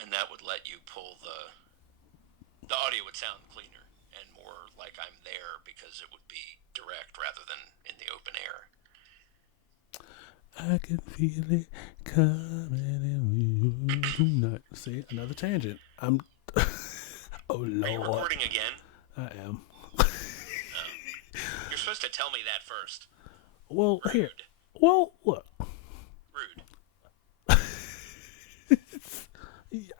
and that would let you pull the audio would sound cleaner and more like I'm there because it would be direct rather than in the open air. I can feel it coming in tonight. See, another tangent. I'm. Oh Are you Lord, recording again? I am. Oh. You're supposed to tell me that first. Well, here. Rude. Well, look. Rude.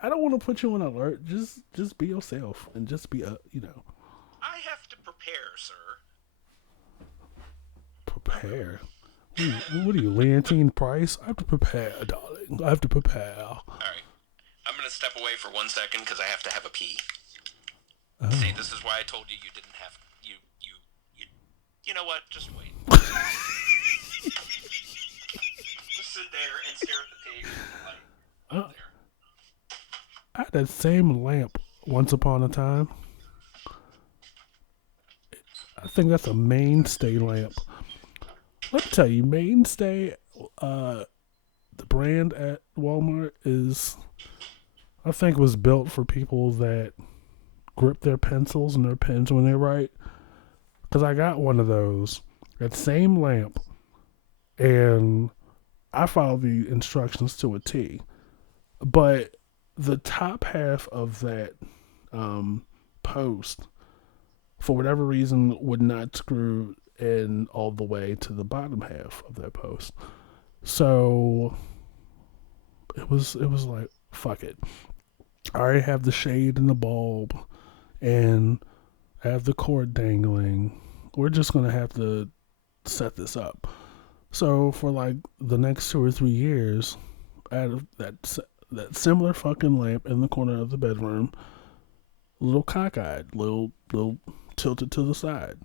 I don't want to put you on alert. Just be yourself and just be I have to prepare, sir. prepare. What are you, Leontine Price? I have to prepare, darling. I have to prepare. Alright. I'm going to step away for 1 second because I have to have a pee. Oh. See, this is why I told you didn't have... You know what? Just wait. Just sit there and stare at the pig and the light. I had that same lamp once upon a time. I think that's a mainstay lamp. Let me tell you, mainstay, the brand at Walmart is, I think, was built for people that grip their pencils and their pens when they write. Because I got one of those, that same lamp, and I followed the instructions to a T. But the top half of that post, for whatever reason, would not screw in all the way to the bottom half of that post. So it was like, fuck it. I already have the shade and the bulb, and I have the cord dangling. We're just gonna have to set this up. So for like the next 2 or 3 years, I had that similar fucking lamp in the corner of the bedroom, little cockeyed, little tilted to the side.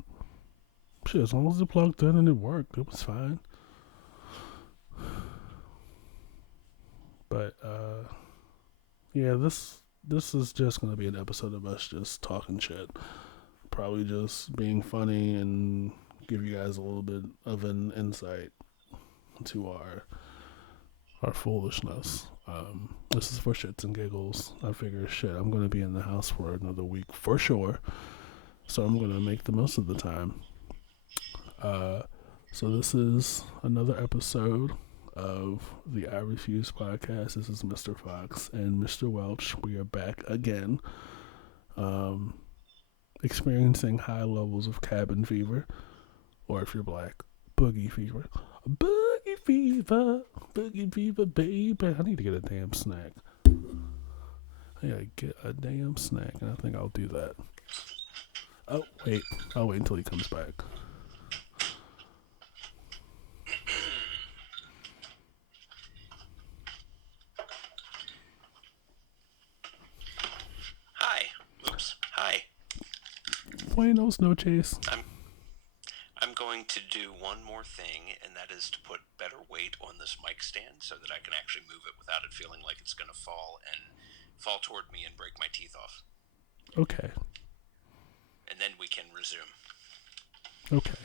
Shit, as long as it plugged in and it worked, it was fine. But yeah, this is just gonna be an episode of us just talking shit. Probably just being funny and give you guys a little bit of an insight to our foolishness. This is for shits and giggles. I figure, shit, I'm gonna be in the house for another week for sure, so I'm gonna make the most of the time. So this is another episode of the I Refuse podcast. This is Mr. Fox and Mr. Welch. We are back again, experiencing high levels of cabin fever, or if you're black, boogie fever. Boogie fever, baby. I need to get a damn snack. I gotta get a damn snack, and I think I'll do that. Oh, wait. I'll wait until he comes back. Hi. Oops. Hi. Buenos noches. I'm going to do one more thing, and that is to put better weight on this mic stand so that I can actually move it without it feeling like it's going to fall toward me and break my teeth off. Okay. And then we can resume. Okay.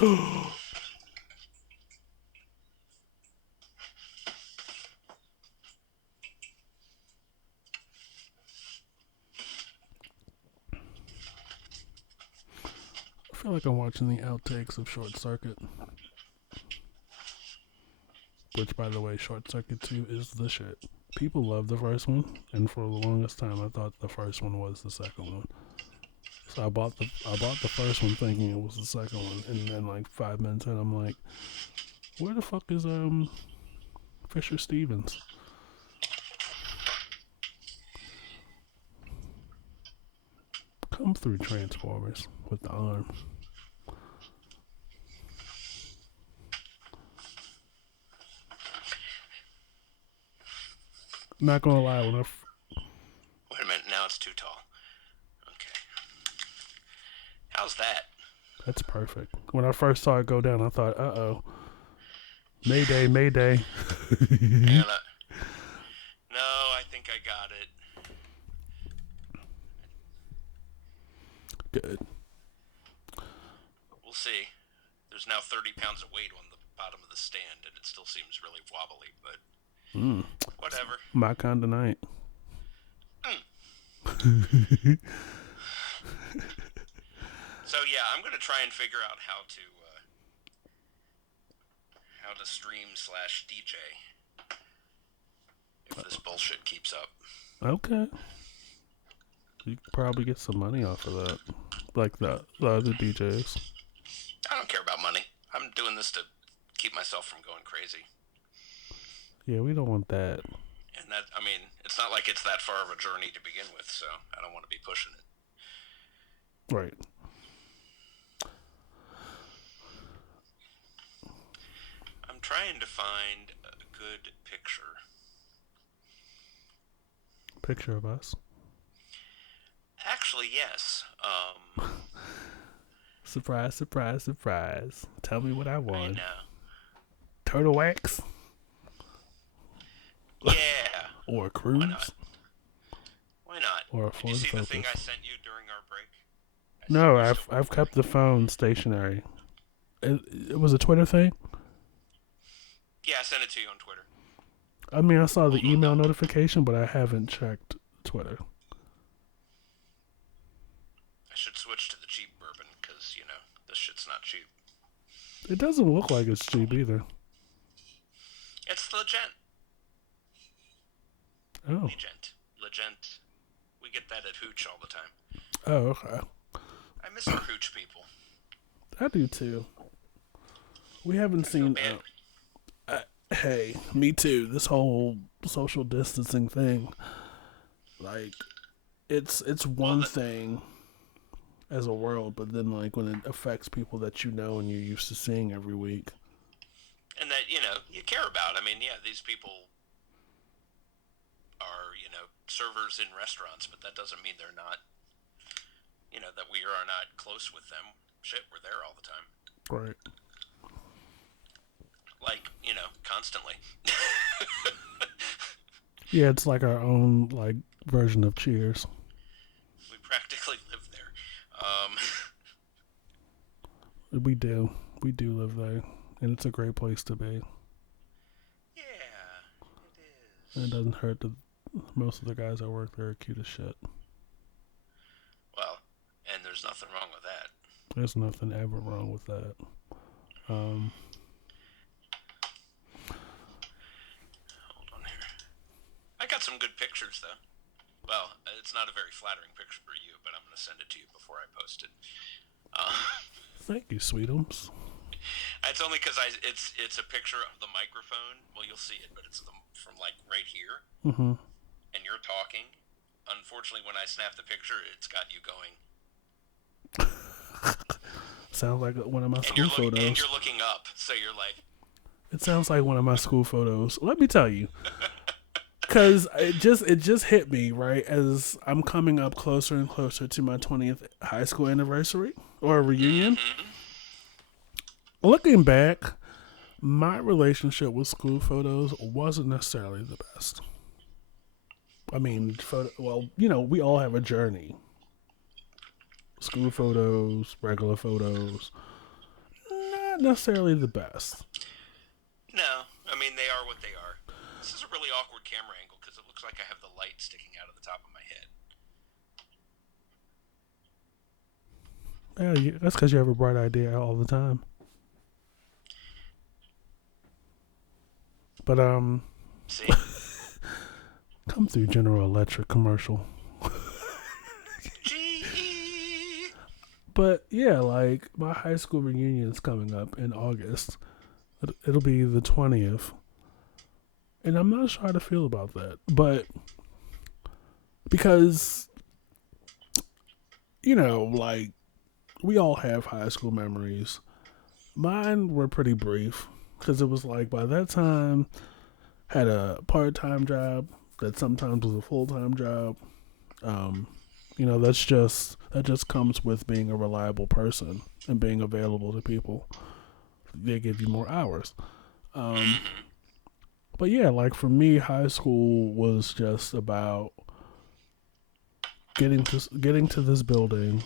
I feel like I'm watching the outtakes of Short Circuit. Which, by the way, Short Circuit 2 is the shit. People love the first one, and for the longest time I thought the first one was the second one. So I bought the first one thinking it was the second one, and then like 5 minutes in I'm like, where the fuck is Fisher Stevens? Come through, Transformers, with the arm. Not gonna lie, Wait a minute, now it's too tall. Okay. How's that? that's perfect. When I first saw it go down, I thought, Mayday, Mayday. Hang on. think I got it. Good. We'll see. There's now 30 pounds of weight on the bottom of the stand, and it still seems really wobbly, but whatever. My kind of night. So yeah, I'm gonna try and figure out how to stream/DJ if this bullshit keeps up. Okay. You could probably get some money off of that, like the other DJs. I don't care about money. I'm doing this to keep myself from going crazy. Yeah, we don't want that. And that, I mean, it's not like it's that far of a journey to begin with, so I don't want to be pushing it. Right. I'm trying to find a good picture. Picture of us. Actually, yes. Surprise, surprise, surprise. Tell me what I I want. know. Turtle wax? Yeah. Or a Why cruise? not? Why not? Or a Did you Ford see the thing Focus? I sent you during our break? No, I've kept the phone stationary. It was a Twitter thing? Yeah, I sent it to you on Twitter. I mean, I saw the Hold on, email though. notification, but I haven't checked Twitter. I should switch to the cheap bourbon because, this shit's not cheap. It doesn't look like it's cheap either. It's Legent. Oh. Legent. We get that at Hooch all the time. Oh, okay. I miss our Hooch people. I do too. We haven't seen. Hey, me too. This whole social distancing thing, like, it's one thing as a world, but then like when it affects people that you know and you're used to seeing every week, And that, you care about. I mean, yeah, these people are, servers in restaurants, but that doesn't mean they're not, that we are not close with them. Shit, we're there all the time. right? Like, constantly. Yeah, it's like our own like version of Cheers. We practically live there. We do live there, and it's a great place to be. Yeah, it is. And it doesn't hurt that most of the guys that work there are cute as shit. Well, and there's nothing wrong with that. There's nothing ever wrong with that. Hold on here. I got some good pictures, though. Well, it's not a very flattering picture for you, but I'm going to send it to you before I post it. Thank you, Sweetums. It's only because it's a picture of the microphone. Well, you'll see it, but it's from like right here, and you're talking. Unfortunately, when I snap the picture, it's got you going. Sounds like one of my school photos. And you're looking up, so you're like. It sounds like one of my school photos. Let me tell you, because it just hit me right as I'm coming up closer and closer to my 20th high school anniversary or reunion. Mm-hmm. Looking back, my relationship with school photos wasn't necessarily the best. I mean, we all have a journey. School photos, regular photos, not necessarily the best. No, I mean, they are what they are. This is a really awkward camera angle because it looks like I have the light sticking out of the top of my head. Yeah, that's because you have a bright idea all the time. But See? come through General Electric commercial. Gee. But yeah, like my high school reunion is coming up in August. It'll be the 20th. And I'm not sure how to feel about that. But because, like we all have high school memories. Mine were pretty brief because it was like by that time had a part-time job that sometimes was a full-time job. That just comes with being a reliable person and being available to people. They give you more hours. But yeah, like for me, high school was just about getting to this building,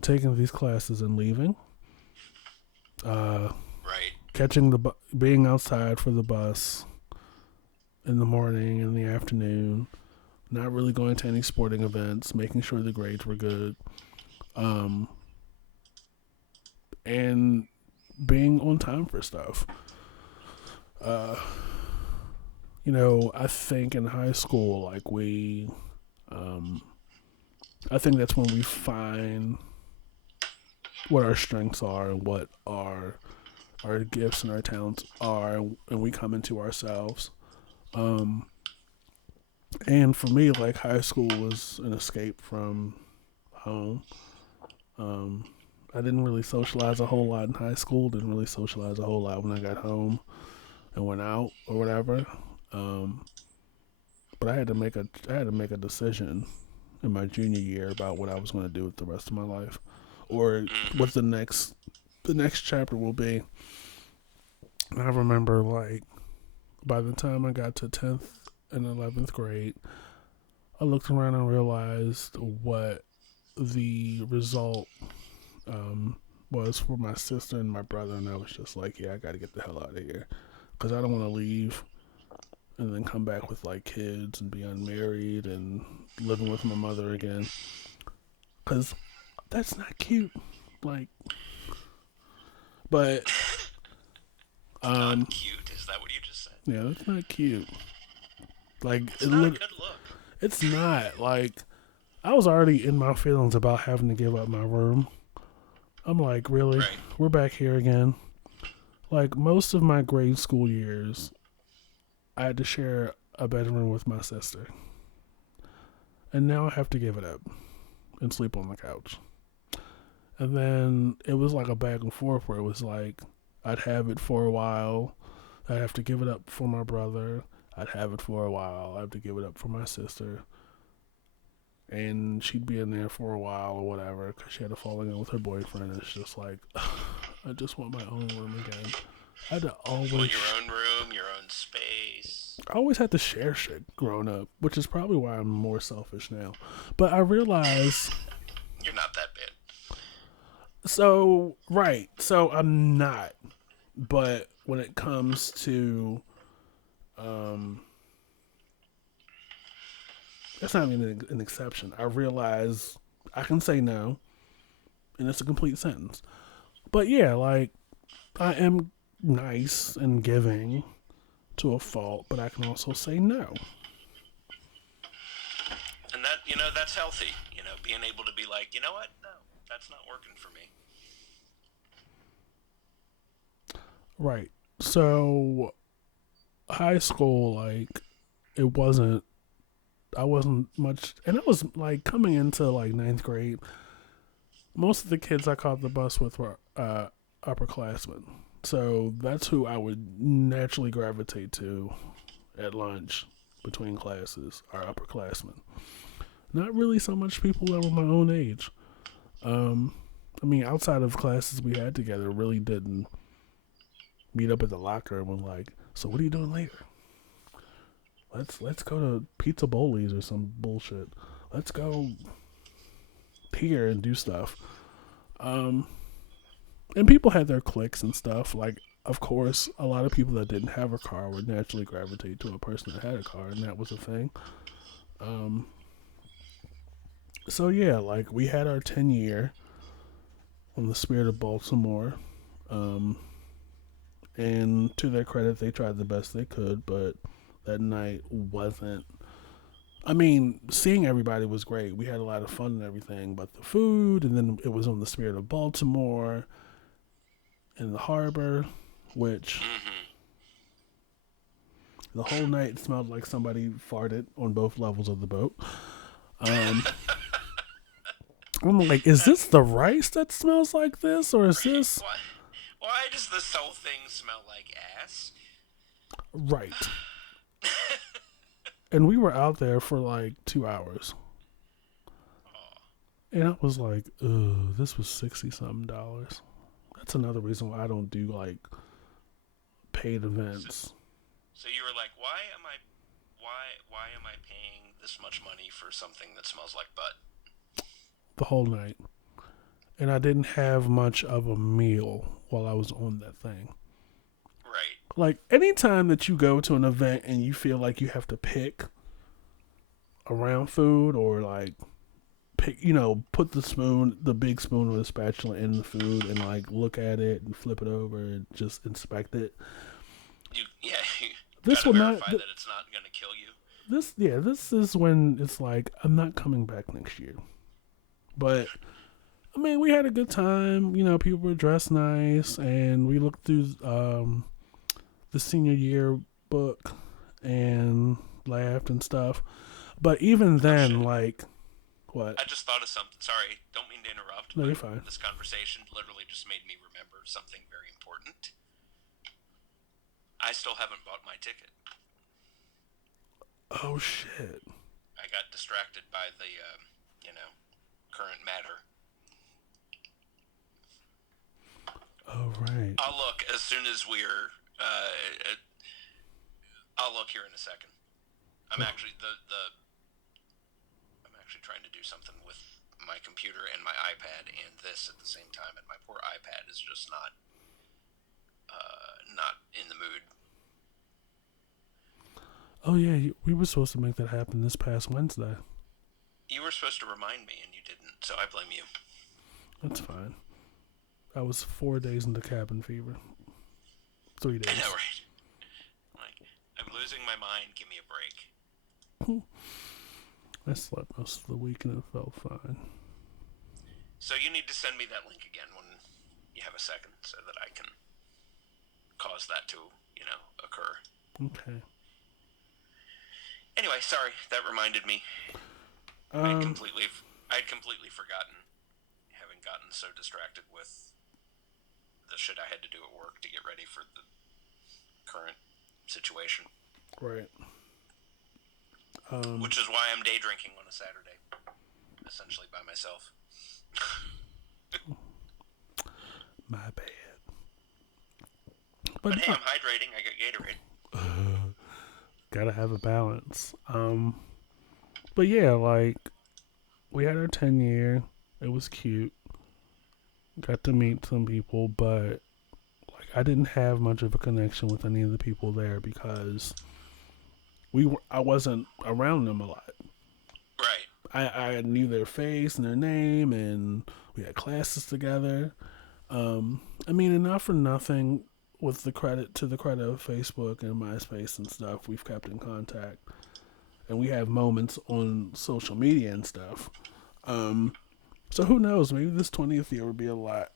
taking these classes, and leaving. Uh, Right. being outside for the bus in the morning, in the afternoon, not really going to any sporting events, making sure the grades were good, um, and being on time for stuff. Uh, I think in high school, like um, I think that's when we find what our strengths are and what our gifts and our talents are, and we come into ourselves. Um, and for me, like high school was an escape from home. Um, I didn't really socialize a whole lot in high school. Didn't really socialize a whole lot when I got home and went out or whatever. Um, but I had to make a decision in my junior year about what I was going to do with the rest of my life, or Mm-hmm. what the next chapter will be. And I remember like by the time I got to 10th and 11th grade, I looked around and realized what the result um, was for my sister and my brother, and I was just like, yeah, I got to get the hell out of here because I don't want to leave and then come back with like kids and be unmarried and living with my mother again because that's not cute. Like, but Not um, cute. Is that what you just said? yeah, that's not cute. Like, It's not a good look. it's not like I was already in my feelings about having to give up my room. I'm like, really? Right. We're back here again. Like most of my grade school years, I had to share a bedroom with my sister. And now I have to give it up and sleep on the couch. And then it was like a back and forth where it was like I'd have it for a while. I'd have to give it up for my brother. I'd have it for a while. I'd have to give it up for my sister. And she'd be in there for a while or whatever because she had a falling out with her boyfriend. It's just like, I just want my own room again. I had to You always, want your own room, your own space. I always had to share shit growing up, which is probably why I'm more selfish now. But I realize, You're not that bad. so right, so I'm not. But when it comes to, um, that's not even an exception. I realize I can say no, and it's a complete sentence. But yeah, like I am nice and giving to a fault, but I can also say no. And that's healthy. Being able to be like, you know what? No, that's not working for me. Right. So high school, like it wasn't. I wasn't much, and I was like coming into like ninth grade. Most of the kids I caught the bus with were upperclassmen, so that's who I would naturally gravitate to at lunch between classes. Are upperclassmen. Not really so much people that were my own age. Um, I mean, outside of classes we had together, really didn't meet up at the locker room and like, so what are you doing later? Let's go to Pizza Bowlies or some bullshit. Let's go here and do stuff. Um, and people had their cliques and stuff. Like, of course, a lot of people that didn't have a car would naturally gravitate to a person that had a car, and that was a thing. Um, so yeah, like we had our 10 year on the Spirit of Baltimore. Um, and to their credit, they tried the best they could, but that night wasn't. I mean, seeing everybody was great. We had a lot of fun and everything, but the food, and then it was on the Spirit of Baltimore in the harbor, which Mm-hmm. the whole night smelled like somebody farted on both levels of the boat. Um, I'm like, is this the rice that smells like this, or is Right. this Why does this whole thing smell like ass? right? And we were out there for like 2 hours. Oh, And I was like, ugh, this was 60 something dollars. That's another reason why I don't do like paid so, events. So you were like, why am I paying this much money for something that smells like butt? the whole night. And I didn't have much of a meal while I was on that thing. Right. Like anytime that you go to an event and you feel like you have to pick around food or like pick, put the big spoon or the spatula in the food and like look at it and flip it over and just inspect it. Yeah, you This gotta will not. verify that it's not gonna kill you. This is when it's like I'm not coming back next year. But I mean, we had a good time. People were dressed nice, and we looked through the senior year book and laughed and stuff. But even Oh then, shit. like, what? I just thought of something. Sorry, don't mean to interrupt, No, you're but fine. this conversation literally just made me remember something very important. I still haven't bought my ticket. Oh shit. I got distracted by the, current matter. Oh right. I'll look as soon as we're. I'll look here in a second. I'm actually I'm actually trying to do something with my computer and my iPad and this at the same time, and my poor iPad is just not in the mood. Oh yeah, we were supposed to make that happen this past Wednesday. You were supposed to remind me, and you didn't, so I blame you. That's fine. I was 4 days into cabin fever. 3 days. I know, right? Like, I'm losing my mind. Give me a break. I slept most of the week and it felt fine. So you need to send me that link again when you have a second, so that I can cause that to, occur. Okay. Anyway, sorry, that reminded me. I'd completely forgotten, having gotten so distracted with the shit I had to do at work to get ready for the current situation. Right. Which is why I'm day drinking on a Saturday, essentially by myself. My bad. But hey, I'm hydrating. I got Gatorade. Gotta have a balance. But yeah, like we had our 10 year. It was cute. Got to meet some people, but like I didn't have much of a connection with any of the people there because I wasn't around them a lot. Right. I knew their face and their name, and we had classes together. I mean, and not for nothing, with the credit of Facebook and MySpace and stuff, we've kept in contact, and we have moments on social media and stuff. So who knows? Maybe this 20th year will be a lot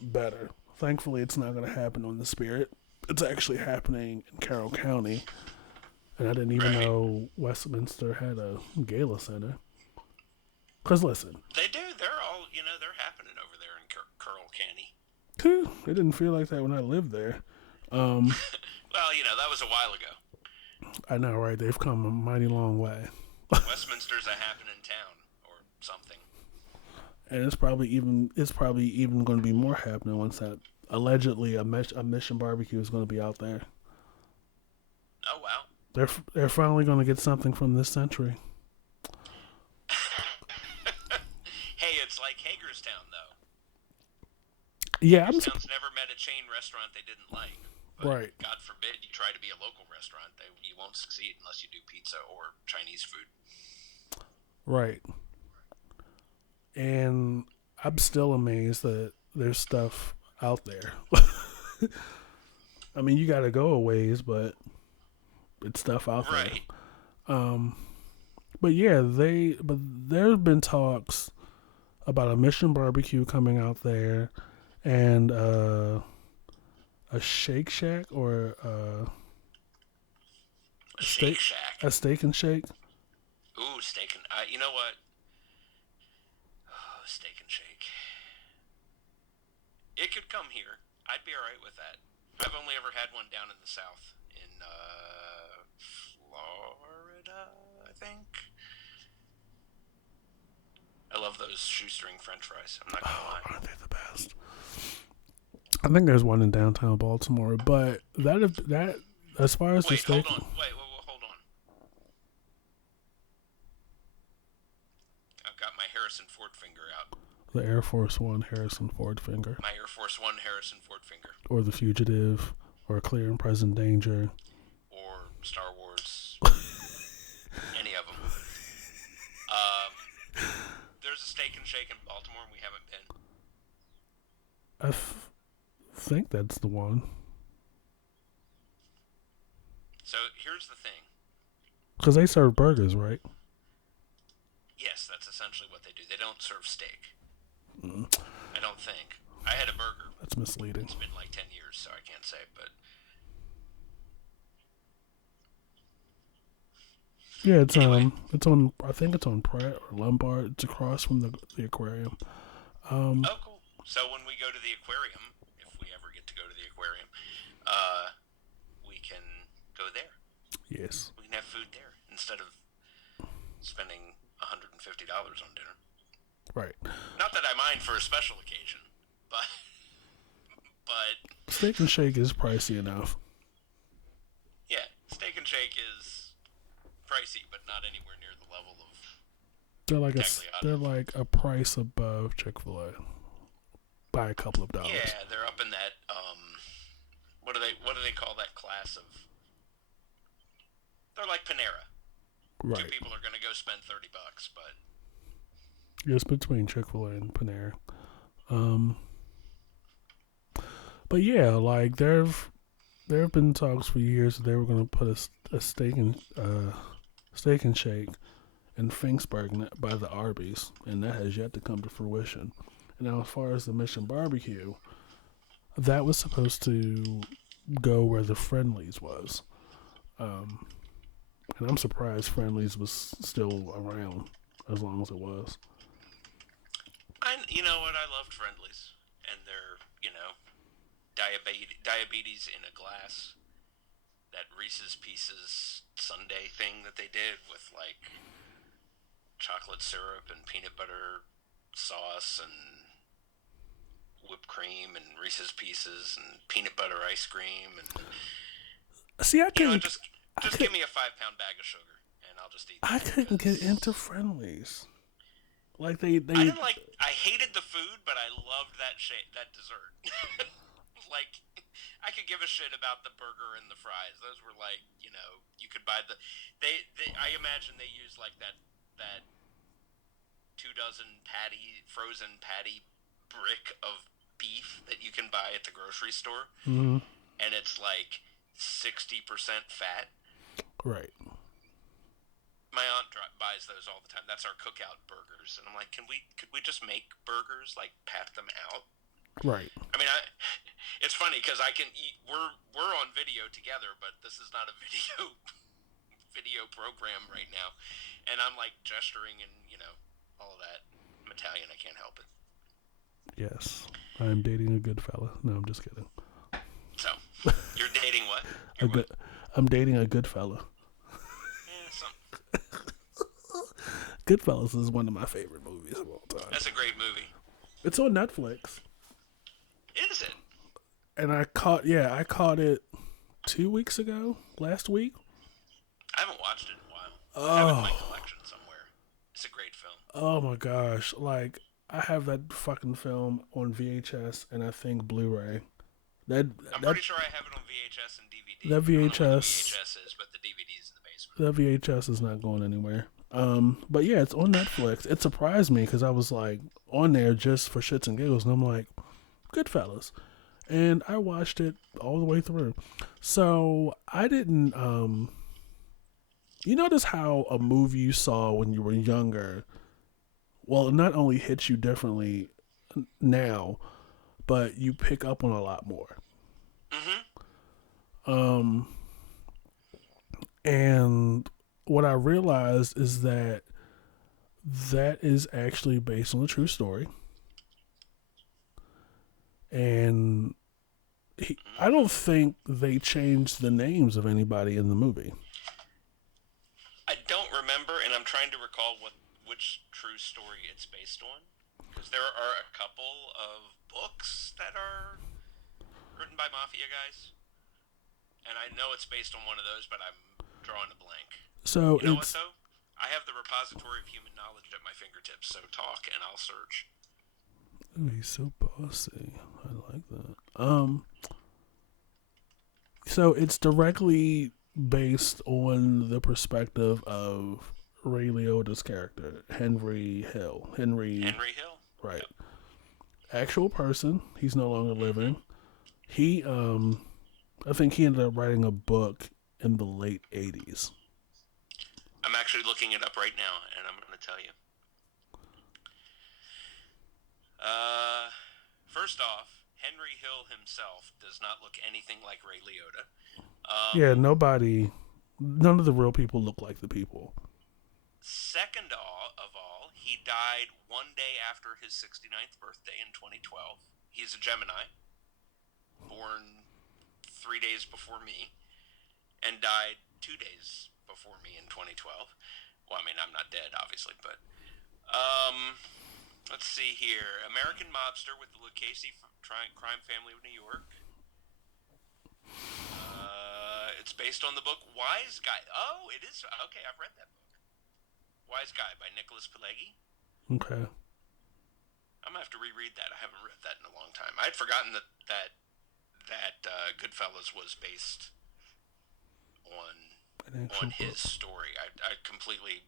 better. Thankfully, it's not going to happen on the Spirit. It's actually happening in Carroll County, and I didn't even know Westminster had a gala center. Cause listen, they do. They're all they're happening over there in Curl County. It didn't feel like that when I lived there. Well, that was a while ago. I know, right? They've come a mighty long way. Westminster's a happening town or something. And it's probably even going to be more happening once that allegedly a Mission Barbecue is going to be out there. Oh wow! They're finally going to get something from this century. Hey, it's like Hagerstown though. Yeah, Hagerstown's never met a chain restaurant they didn't like. But right. God forbid you try to be a local restaurant. You won't succeed unless you do pizza or Chinese food. Right. And I'm still amazed that there's stuff out there. I mean, you got to go a ways, but it's stuff out there. But yeah, there have been talks about a Mission Barbecue coming out there, and a Shake Shack or a Shake Shack, a Steak and Shake. Ooh, Steak and you know what? Oh, Steak and Shake. It could come here. I'd be all right with that. I've only ever had one down in the South, in Florida, I think. I love those shoestring French fries. I'm not gonna lie. Aren't they the best? I think there's one in downtown Baltimore, but that as far as the Wait, hold steak, on. Wait, hold on. I've got my Harrison Ford finger out. the Air Force One Harrison Ford finger, My Air Force One Harrison Ford finger. or The Fugitive, or Clear and Present Danger. Or Star Wars. Any of them. There's a Steak and Shake in Baltimore, and we haven't been. Think that's the one. So here's the thing. Because they serve burgers, right? Yes, that's essentially what they do. They don't serve steak. Mm, I don't think. I had a burger. that's misleading. It's been like 10 years, so I can't say. But Yeah, anyway. it's on. I think it's on Pratt or Lombard. It's across from the aquarium. Um, Oh, cool. So when we go to the aquarium, if we ever get to go to the aquarium, uh, we can go there. yes. We can have food there instead of spending $150 on dinner. Right. Not that I mind for a special occasion, but Steak and Shake is pricey enough. yeah, Steak and Shake is pricey, but not anywhere near the level of They're Tagliatelle. like a price above Chick-fil-A by a couple of dollars. Yeah, they're up in that. What do they call that class of? They're like Panera. Two Right. people are gonna go spend $30, but It's between Chick-fil-A and Panera. Um, but yeah, like there have been talks for years that they were going to put a steak and shake in Finksburg by the Arby's, and that has yet to come to fruition. And now, as far as the Mission Barbecue, that was supposed to go where the Friendlies was, um, and I'm surprised Friendlies was still around as long as it was. you know what? I loved Friendlies and their diabetes in a glass. That Reese's Pieces sundae thing that they did with like chocolate syrup and peanut butter sauce and whipped cream and Reese's Pieces and peanut butter ice cream and See, just I could, give me a 5 pound bag of sugar and I'll just eat I that couldn't get because into Friendlies. Like I didn't like. I hated the food, but I loved that dessert. Like, I could give a shit about the burger and the fries. Those were like, you could buy the. I imagine they used like that 2 dozen frozen patty brick of beef that you can buy at the grocery store, mm, and it's like 60% fat. right, My aunt buys those all the time. That's our cookout burgers, and I'm like, could we just make burgers, like pat them out? right, I mean, it's funny because I can eat. We're on video together, but this is not a video program right now, and I'm like gesturing and all of that. I'm Italian. I can't help it. yes. I'm dating a good fella. No, I'm just kidding. So, you're dating what? A You're good, what? I'm dating a good fella. Some. Goodfellas is one of my favorite movies of all time. That's a great movie. It's on Netflix, Is it? and I caught it 2 weeks ago, last week. I haven't watched it in a while. I have it in my Oh, collection somewhere. It's a great film. oh my gosh! Like I have that fucking film on VHS and I think Blu-ray. That I'm that pretty sure I have it on VHS and DVD. that I don't know where the VHS VHS is, but the DVD is in the basement. that VHS is not going anywhere. But yeah, it's on Netflix. It surprised me because I was like on there just for shits and giggles, and I'm like, Goodfellas, and I watched it all the way through. So I didn't. You notice how a movie you saw when you were younger, well, it not only hits you differently now, but you pick up on a lot more. Mm-hmm. Um, and what I realized is that is actually based on a true story. And I don't think they changed the names of anybody in the movie. I don't remember, and I'm trying to recall which true story it's based on. Because there are a couple of books that are written by mafia guys. And I know it's based on one of those, but I'm drawing a blank. So You know what it's though? I have the repository of human knowledge at my fingertips, so talk and I'll search. ooh, he's so bossy. I like that. So it's directly based on the perspective of Ray Liotta's character, Henry Hill. Henry, Henry Hill. right? Yep. Actual person. He's no longer Mm-hmm. living. He, I think he ended up writing a book in the late '80s. I'm actually looking it up right now, and I'm going to tell you. Uh, First off, Henry Hill himself does not look anything like Ray Liotta. Yeah, Um, nobody, none of the real people look like the people. Second of all, he died one day after his 69th birthday in 2012. He's a Gemini, born 3 days before me, and died 2 days before me in 2012. Well, I mean, I'm not dead, obviously, but um, let's see here. American mobster with the Lucchese crime family of New York. It's based on the book Wise Guy. Oh, it is. Okay, I've read that book. Wise Guy by Nicholas Pileggi. Okay. I'm gonna have to reread that. I haven't read that in a long time. I'd forgotten that Goodfellas was based on An actual his book. story. I completely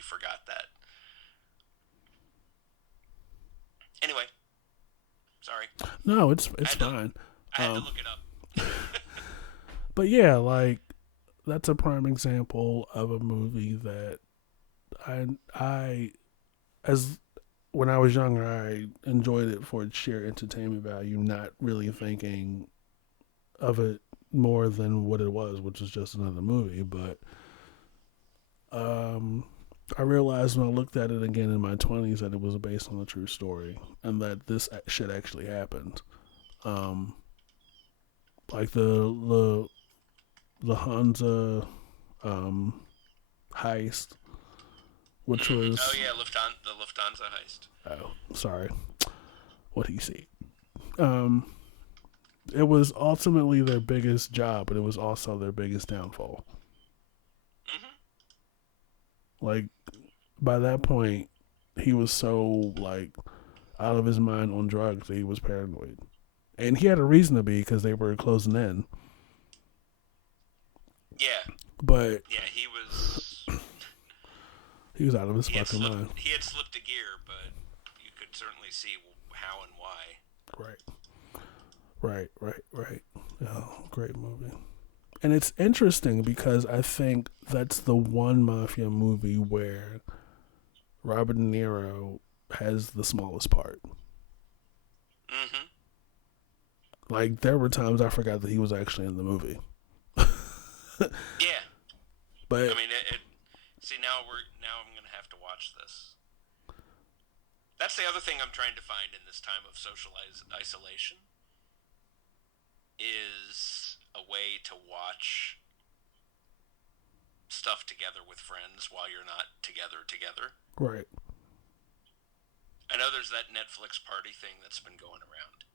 forgot that. Anyway, sorry. No, it's I it's had to fine. I had to Um, look it up. but yeah, like that's a prime example of a movie that I as when I was younger, I enjoyed it for its sheer entertainment value, not really thinking of it more than what it was, which is just another movie. But um, I realized when I looked at it again in my 20s that it was based on a true story and that this shit actually happened. Um, like the Hansa um, heist, which Oh was yeah, the Lufthansa heist. oh sorry, what he said. Um, it was ultimately their biggest job, but it was also their biggest downfall. Mm-hmm. Like by that point, he was so like out of his mind on drugs that he was paranoid, and he had a reason to be because they were closing in. Yeah, But yeah. he was out of his fucking mind. He had slipped a gear, but you could certainly see how and why. Right, right. Oh, great movie. And it's interesting because I think that's the one mafia movie where Robert De Niro has the smallest part. Mm-hmm. Like there were times I forgot that he was actually in the movie. Yeah. I But mean, see, now I'm gonna have to watch this. That's the other thing I'm trying to find in this time of social isolation is a way to watch stuff together with friends while you're not together. right, I know there's that Netflix party thing that's been going around,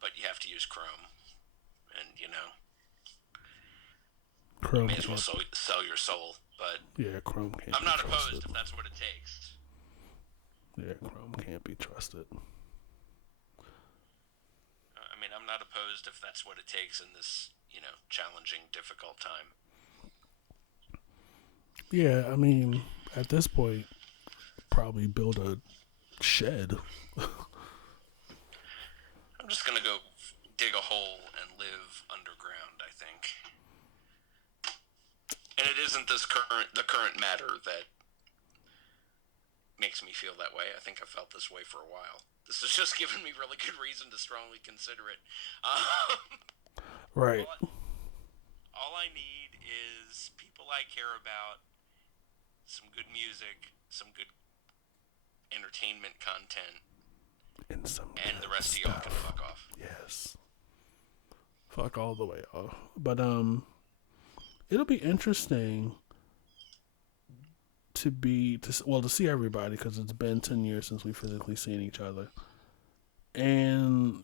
but you have to use Chrome, and you Chrome may as well can't. sell your soul. But Yeah, Chrome can't I'm be not trusted. opposed if that's what it takes. Yeah, Chrome can't be trusted. I mean, I'm not opposed if that's what it takes in this challenging, difficult time. Yeah, I mean, at this point, probably build a shed. I'm just gonna go dig a hole and live underground. I think, and it isn't the current matter that makes me feel that way. I think I've felt this way for a while. This has just given me really good reason to strongly consider it. Right. all, all I need is people I care about, some good music, some good entertainment content, And some and the good rest of y'all can stuff. fuck off. Yes. Fuck all the way off. But it'll be interesting to see everybody because it's been 10 years since we physically seen each other, and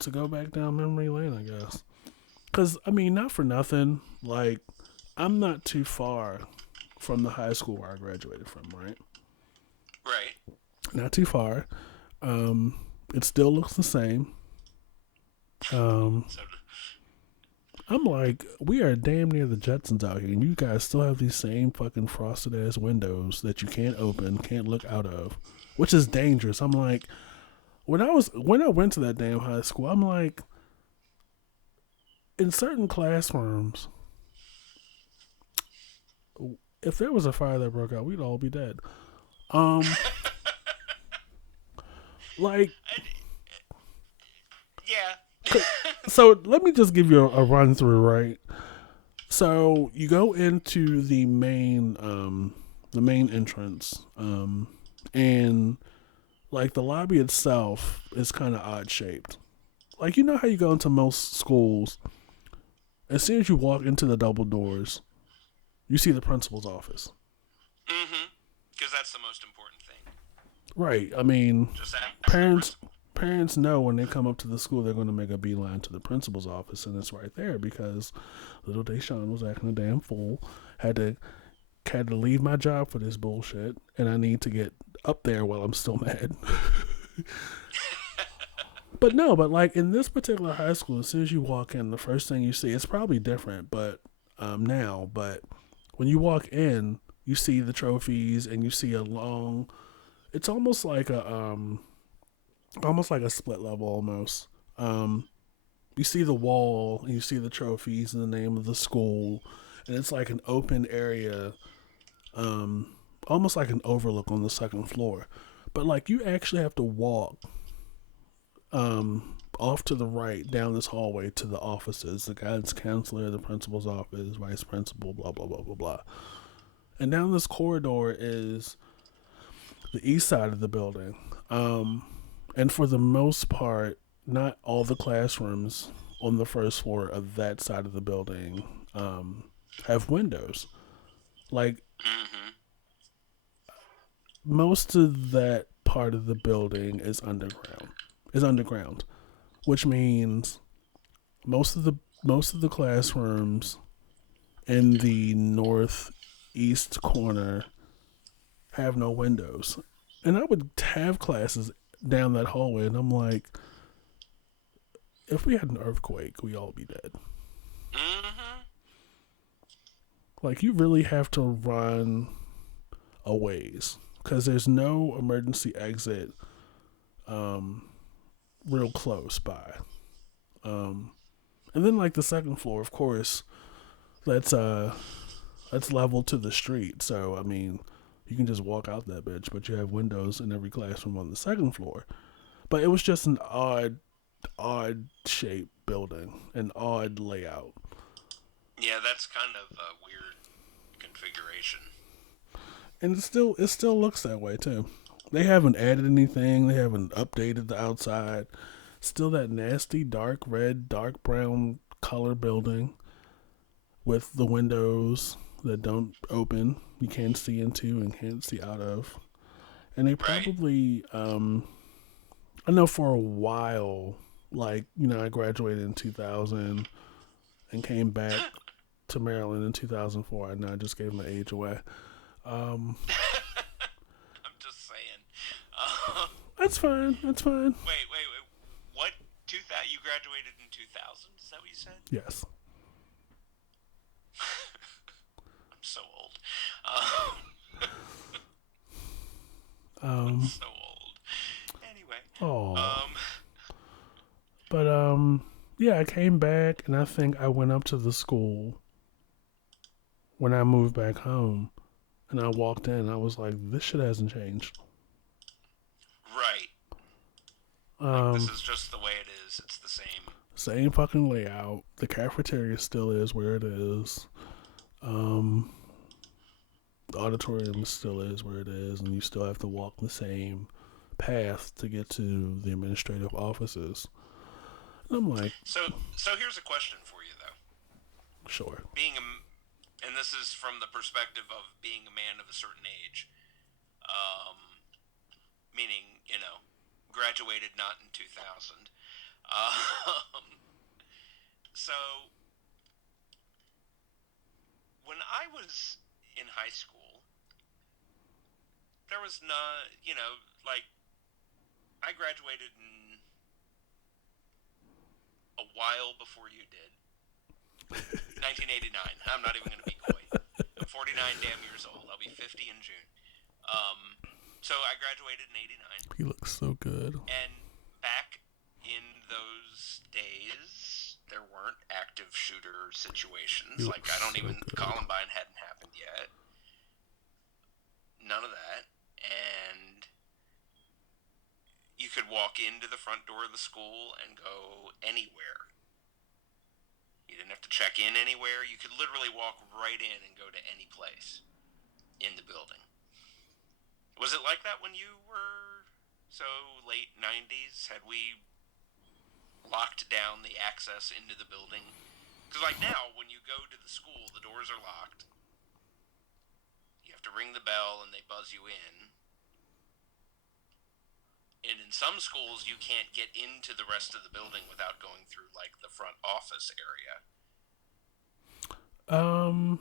to go back down memory lane, I guess. Cause I mean, not for nothing. Like, I'm not too far from the high school where I graduated from, right? Right. Not too far. Um, it still looks the same. Um, So, I'm like, we are damn near the Jetsons out here, and you guys still have these same fucking frosted ass windows that you can't open, can't look out of, which is dangerous. I'm like, when I went to that damn high school, I'm like, in certain classrooms, if there was a fire that broke out, we'd all be dead. Um, like, yeah. so let me just give you a run through, right? So you go into the main entrance, and like the lobby itself is kind of odd shaped. Like, you know how you go into most schools, as soon as you walk into the double doors, you see the principal's office. Mm-hmm. Because that's the most important thing. Right. I mean, Just ask the parents principal. parents know when they come up to the school they're going to make a beeline to the principal's office, and it's right there because little Deshaun was acting a damn fool. Had to had to leave my job for this bullshit, and I need to get up there while I'm still mad. But no, but like in this particular high school, as soon as you walk in, the first thing you see, it's probably different, but now, but when you walk in, you see the trophies and you see a long. It's almost like a split level almost. Um, you see the wall, and you see the trophies and the name of the school, and it's like an open area, um, almost like an overlook on the second floor. But like you actually have to walk off to the right down this hallway to the offices, the guidance counselor, the principal's office, vice principal, blah blah blah blah blah. And down this corridor is the east side of the building. And for the most part, not all the classrooms on the first floor of that side of the building have windows. Like Mm-hmm. most of that part of the building is underground, which means most of the most of the classrooms in the northeast corner have no windows. And I would have classes down that hallway, and I'm like, if we had an earthquake, we all be dead. Mm-hmm. Like, you really have to run a ways because there's no emergency exit um, real close by. Um, and then, like, the second floor, of course, that's that's level to the street. So, I mean, you can just walk out that bitch, but you have windows in every classroom on the second floor. But it was just an odd shaped building, an odd layout. Yeah, that's kind of a weird configuration. And it still looks that way too. They haven't added anything, they haven't updated the outside. Still that nasty dark red, dark brown color building with the windows that don't open, you can't see into and can't see out of. And they Right. probably I know for a while, like, I graduated in 2000 and came back to Maryland in 2004. And I just gave my age away. Um, I'm just saying. Uh, that's fine. That's fine. wait. What? 2000? You graduated in 2000? Is that what you said? Yes. I'm so old. Um, I'm Um. so old. Anyway. Oh. Um. But yeah, I came back and I think I went up to the school when I moved back home, and I walked in. I was like, this shit hasn't changed. Right. Like, this Um. is just the way it is. It's the same. Same fucking layout. The cafeteria still is where it is. Um. The auditorium still is where it is, and you still have to walk the same path to get to the administrative offices. And I'm like, So here's a question for you, though. sure. Being a, and this is from the perspective of being a man of a certain age, meaning, graduated not in 2000. Um, so when I was in high school, there was no, like I graduated in a while before you did. 1989. I'm not even going to be coy. I'm 49 damn years old. I'll be 50 in June. So I graduated in 89. He looks so good. And back in those days, there weren't active shooter situations. He Like, looks I don't so even, good. Columbine hadn't happened yet. None of that. And you could walk into the front door of the school and go anywhere. You didn't have to check in anywhere. You could literally walk right in and go to any place in the building. Was it like that when you were so late 90s? Had we locked down the access into the building? Because like now, when you go to the school, the doors are locked. You have to ring the bell and they buzz you in. And in some schools, you can't get into the rest of the building without going through like the front office area. Um,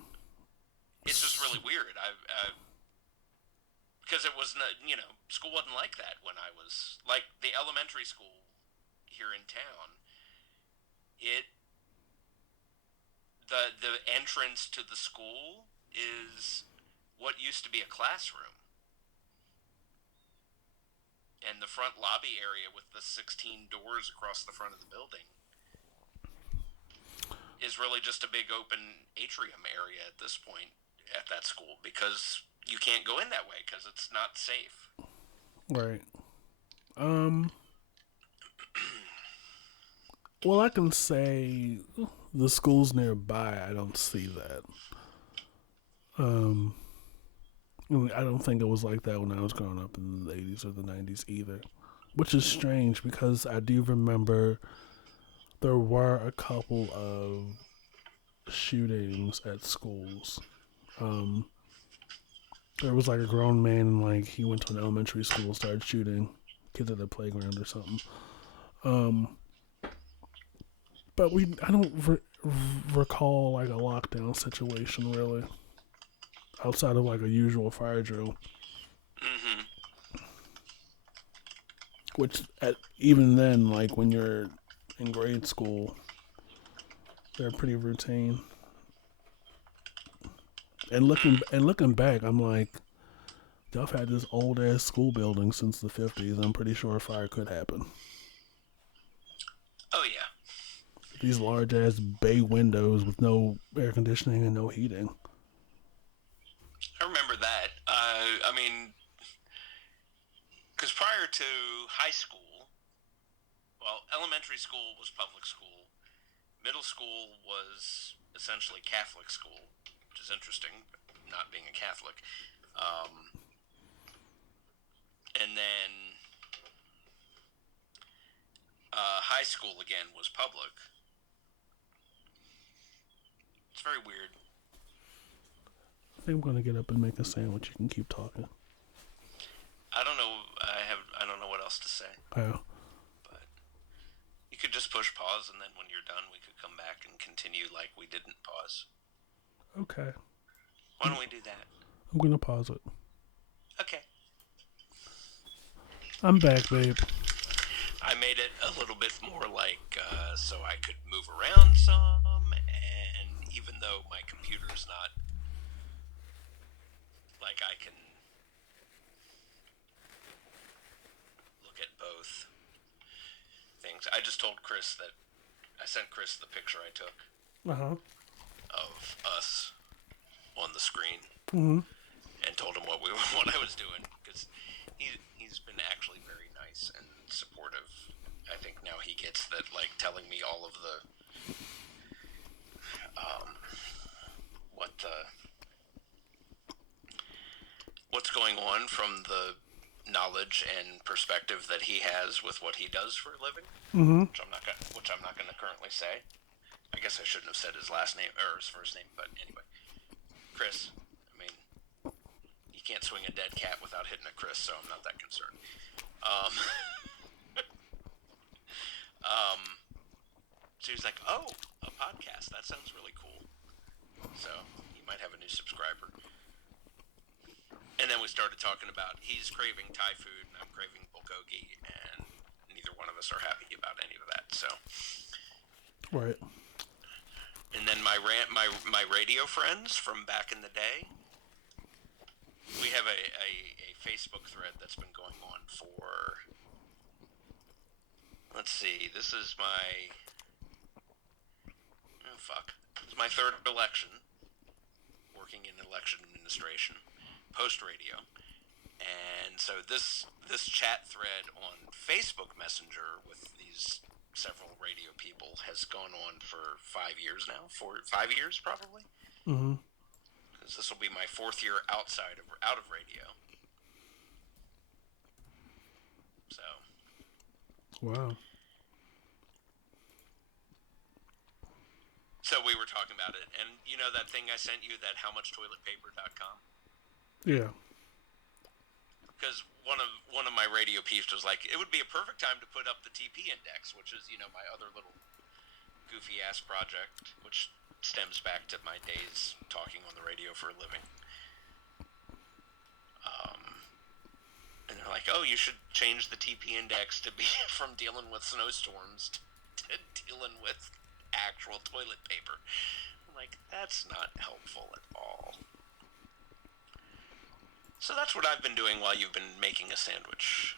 It's just really weird. Because it was not, school wasn't like that when I was like the elementary school here in town. It the entrance to the school is what used to be a classroom, and the front lobby area with the 16 doors across the front of the building is really just a big open atrium area at this point at that school because you can't go in that way because it's not safe. right. Um, well, I can say the schools nearby, I don't see that. Um, I don't think it was like that when I was growing up in the 80s or the 90s either. Which is strange because I do remember there were a couple of shootings at schools. Um, there was like a grown man, and like he went to an elementary school, started shooting kids at the playground or something. Um, but I don't recall like a lockdown situation really, outside of like a usual fire drill. Mm-hmm. Which even then, like when you're in grade school, they're pretty routine. And looking back, I'm like, y'all have had this old ass school building since the '50s. I'm pretty sure a fire could happen. Oh yeah. These large ass bay windows with no air conditioning and no heating. I remember that. I mean, because prior to high school, well, elementary school was public school, middle school was essentially Catholic school, which is interesting, not being a Catholic. Um, and then high school again was public. It's very weird. I think I'm gonna get up and make a sandwich. You can keep talking. I don't know. I don't know what else to say. Oh, But you could just push pause, and then when you're done, we could come back and continue like we didn't pause. okay. Why don't we do that? I'm gonna pause it. Okay. I'm back, babe. I made it a little bit more like so I could move around some, and even though my computer's not like I can look at both things. I just told Chris that I sent Chris the picture I took Uh huh. of us on the screen Mm-hmm. and told him what I was doing because he's been actually very nice and supportive. I think now he gets that, like telling me all of the what the what's going on from the knowledge and perspective that he has with what he does for a living, Mm-hmm. which I'm not gonna currently say. I guess I shouldn't have said his last name or his first name, but anyway, Chris. I mean, you can't swing a dead cat without hitting a Chris, so I'm not that concerned. Um, So he's like, "Oh, a podcast. That sounds really cool." So you might have a new subscriber. And then we started talking about he's craving Thai food and I'm craving bulgogi, and neither one of us are happy about any of that. So, Right. and then my radio friends from back in the day, we have a Facebook thread that's been going on for, let's see, this is my, oh fuck, this is my third election working in election administration, post radio. And so this chat thread on Facebook Messenger with these several radio people has gone on for 5 years now. 5 years probably, Mm-hmm. because this will be my fourth year out of radio. So Wow. we were talking about it, and you know that thing I sent you, that howmuchtoiletpaper.com. Yeah. Because one of my radio peeps was like, it would be a perfect time to put up the TP index, which is my other little goofy ass project, which stems back to my days talking on the radio for a living. And they're like, oh, you should change the TP index to be from dealing with snowstorms to dealing with actual toilet paper. I'm like, that's not helpful at all. So that's what I've been doing while you've been making a sandwich.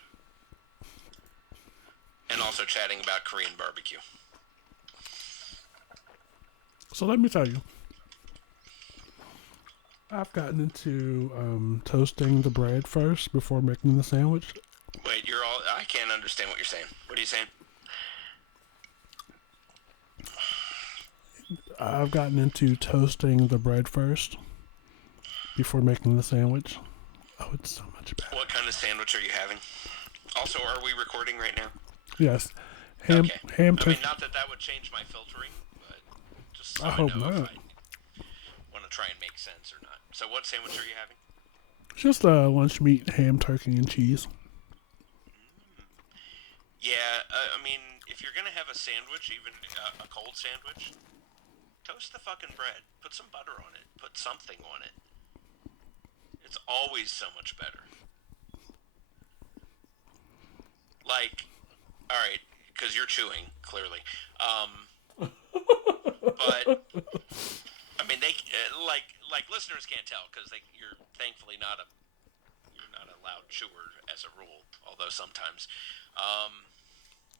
And also chatting about Korean barbecue. So let me tell you, I've gotten into toasting the bread first before making the sandwich. Wait, I can't understand what you're saying. What are you saying? I've gotten into toasting the bread first before making the sandwich. Oh, it's so much better. What kind of sandwich are you having? Also, are we recording right now? Yes. Okay. Ham I mean, not that would change my filtering, but just so I I hope know if not. I want to try and make sense or not. So what sandwich are you having? Just lunch meat, ham, turkey, and cheese. Yeah, I mean, if you're going to have a sandwich, even a cold sandwich, toast the fucking bread. Put some butter on it. Put something on it. It's always so much better. Like, alright, because you're chewing, clearly. But I mean, they like listeners can't tell because you're thankfully you're not a loud chewer as a rule, although sometimes.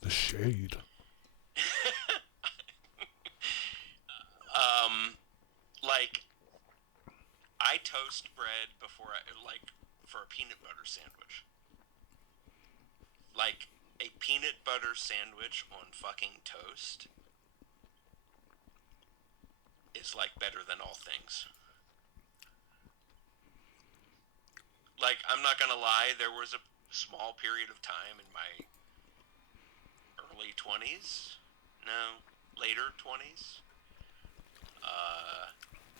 The shade. Like I toast bread before for a peanut butter sandwich. Like a peanut butter sandwich on fucking toast is like better than all things. Like, I'm not gonna lie, there was a small period of time in my early 20s, no, later 20s,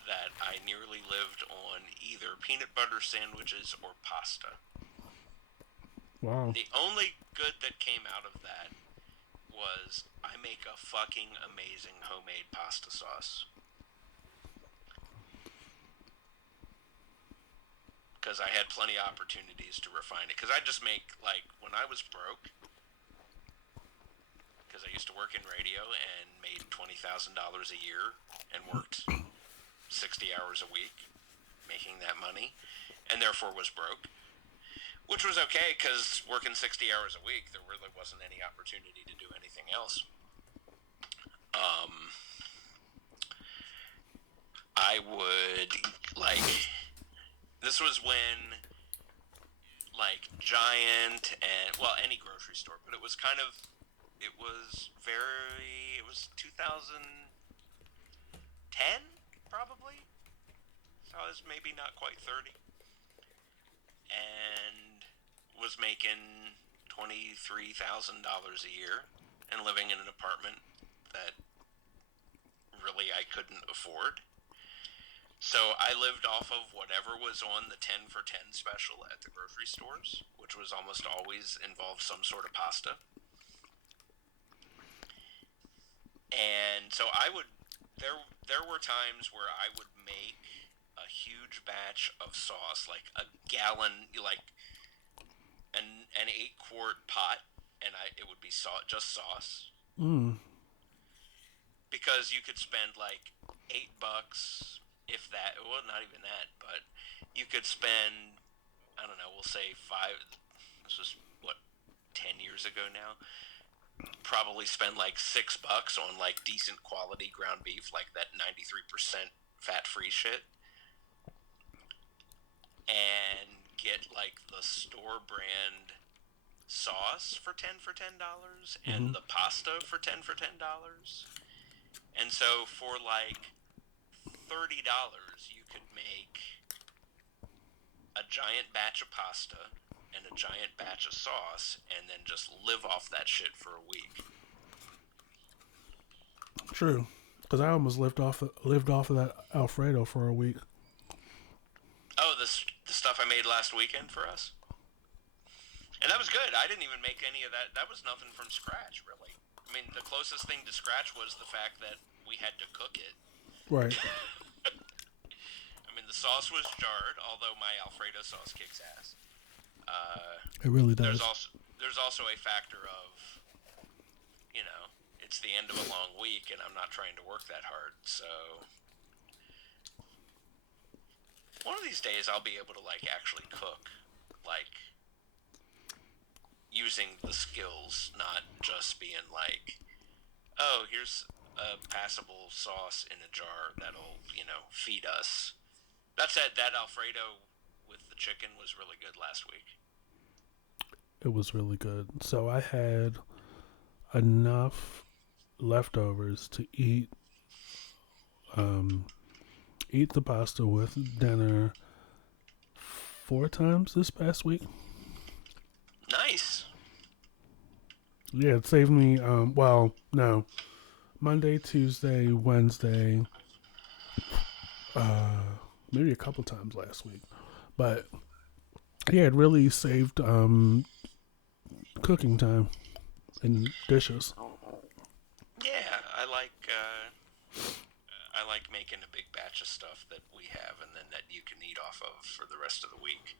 that I nearly lived on either peanut butter sandwiches or pasta. Wow. The only good that came out of that was I make a fucking amazing homemade pasta sauce. Because I had plenty of opportunities to refine it. Because I just make, like, when I was broke, because I used to work in radio and made $20,000 a year and worked 60 hours a week making that money, and therefore was broke. Which was okay, because working 60 hours a week, there really wasn't any opportunity to do anything else. I would, like, this was when, like, Giant and, well, any grocery store, but it was 2010, probably? So I was maybe not quite 30. And was making $23,000 a year and living in an apartment that really I couldn't afford. So I lived off of whatever was on the 10 for 10 special at the grocery stores, which was almost always involved some sort of pasta. And so I would there were times where I would make a huge batch of sauce, like a gallon, like an 8-quart pot, and it would be just sauce, Mm. because you could spend like $8, if that. Well, not even that, but you could spend, I don't know, we'll say five. This was what, 10 years ago now. Probably spend like $6 on like decent quality ground beef, like that 93% fat free shit, and get like the store brand sauce for $10 Mm-hmm. and the pasta for $10. And so for like $30, you could make a giant batch of pasta and a giant batch of sauce, and then just live off that shit for a week. True. Because I almost lived off of that Alfredo for a week. Oh, the stuff I made last weekend for us, and that was good. I didn't even make any of that. That was nothing from scratch, really. I mean, the closest thing to scratch was the fact that we had to cook it. Right. I mean, the sauce was jarred, although my Alfredo sauce kicks ass. Uh, It really there's does. also there's also a factor of, it's the end of a long week, and I'm not trying to work that hard. So one of these days, I'll be able to like actually cook, like using the skills, not just being like, oh, here's a passable sauce in a jar that'll, feed us. That said, that Alfredo with the chicken was really good last week. It was really good. So I had enough leftovers to um, eat the pasta with dinner 4 times this past week. Nice. Yeah, it saved me. Well, no, Monday, Tuesday, Wednesday, uh, maybe a couple times last week. But yeah, it really saved cooking time and dishes. Yeah, I like making a big batch of stuff that we have, and then that you can eat off of for the rest of the week.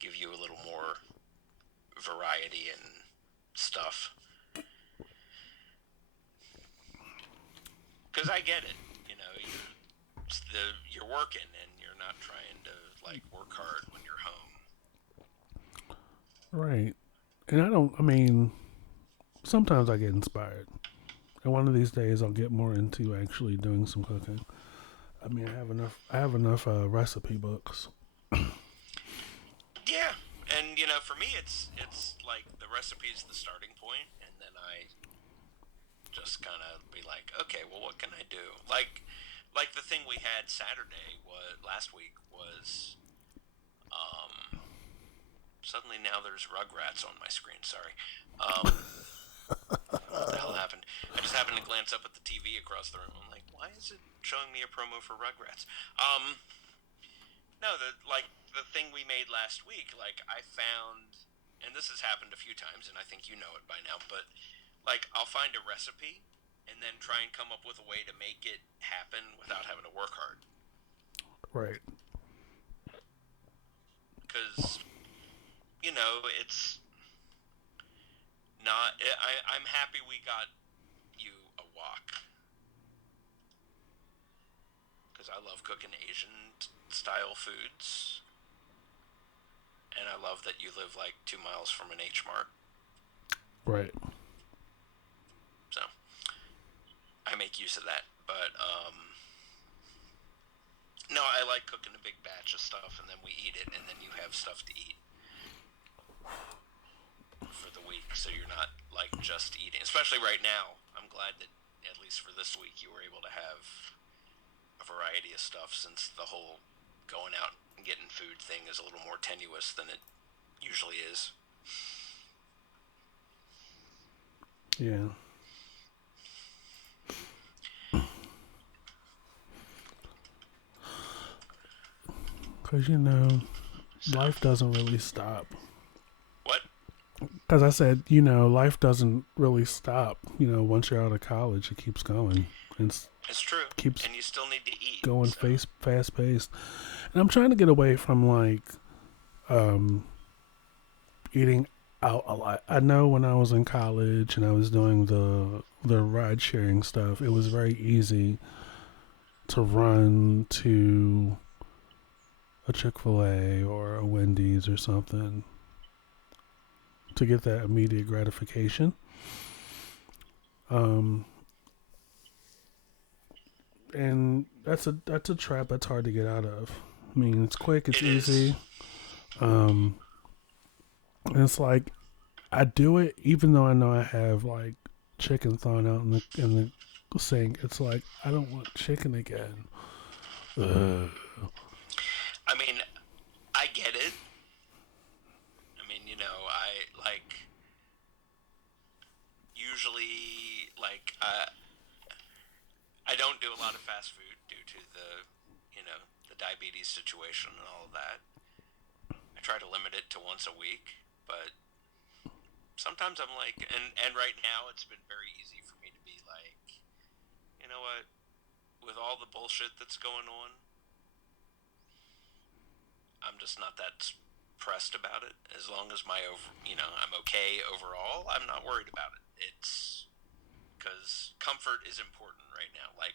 Give you a little more variety and stuff. Because I get it. You're working, and you're not trying to like work hard when you're home. Right. And I mean, sometimes I get inspired. And one of these days I'll get more into actually doing some cooking. I mean, I have enough recipe books. Yeah, and for me, it's like the recipe is the starting point, and then I just kind of be like, okay, well, what can I do? Like the thing we had Saturday was last week was, um, suddenly now there's Rugrats on my screen. Sorry. What the hell happened? I just happened to glance up at the TV across the room. I'm like, why is it showing me a promo for Rugrats? No, the thing we made last week, like I found, and this has happened a few times, and I think you know it by now, but like I'll find a recipe and then try and come up with a way to make it happen without having to work hard. Right. Because it's not. I'm happy we got you a wok, because I love cooking Asian style foods, and I love that you live like 2 miles from an H Mart. Right. So I make use of that. But no, I like cooking a big batch of stuff, and then we eat it, and then you have stuff to eat for the week, so you're not like just eating. Especially right now, I'm glad that at least for this week you were able to have a variety of stuff, since the whole going out and getting food thing is a little more tenuous than it usually is. Yeah. Because, So life doesn't really stop. what? Because I said, life doesn't really stop. Once you're out of college, it keeps going. It It's true, keeps and you still need to eat. going So fast paced. And I'm trying to get away from um, eating out a lot. I know when I was in college and I was doing the ride sharing stuff, it was very easy to run to a Chick-fil-A or a Wendy's or something to get that immediate gratification. Um, and that's a trap that's hard to get out of. I mean, it's quick, it's it is. easy. Um, and it's like I do it even though I know I have like chicken thawing out in the sink. It's like I don't want chicken again. Ugh. I mean, I get it. I mean, I like usually like I don't do a lot of fast food due to the diabetes situation and all of that. I try to limit it to once a week, but sometimes I'm like, and right now it's been very easy for me to be like, you know what, with all the bullshit that's going on, I'm just not that pressed about it. As long as I'm okay overall, I'm not worried about it. It's because comfort is important right now. Like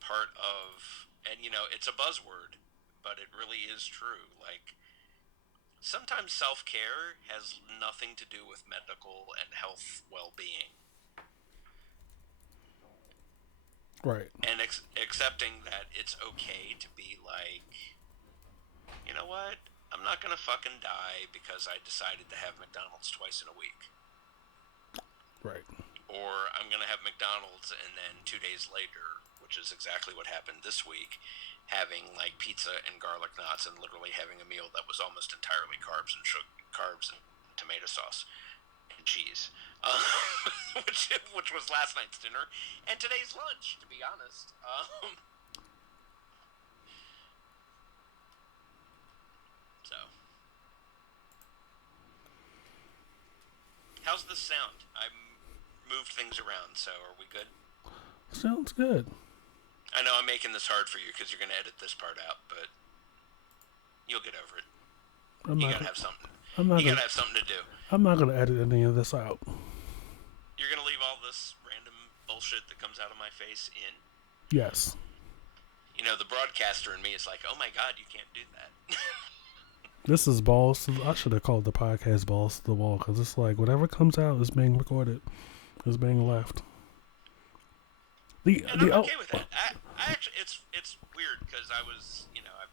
part of, and it's a buzzword, but it really is true. Like sometimes self care has nothing to do with medical and health well being. Right. And accepting that it's okay to be like, you know what, I'm not gonna fucking die because I decided to have McDonald's twice in a week. Right. Or I'm gonna have McDonald's and then 2 days later, which is exactly what happened this week, having like pizza and garlic knots and literally having a meal that was almost entirely carbs and tomato sauce and cheese, which was last night's dinner and today's lunch. To be honest, so how's this sound? I moved things around, so are we good? Sounds good. I know I'm making this hard for you because you're going to edit this part out, but you'll get over it. I'm You not gotta gonna. have something. I'm not You gonna. gotta have something to do. I'm not gonna edit any of this out. You're gonna leave all this random bullshit that comes out of my face in. Yes. The broadcaster in me is like, oh my god, you can't do that. This is balls. I should have called the podcast "Balls to the Wall" because it's like whatever comes out is being recorded, is being left. The And the I'm oh, okay with that. I actually, it's weird because I was, I'm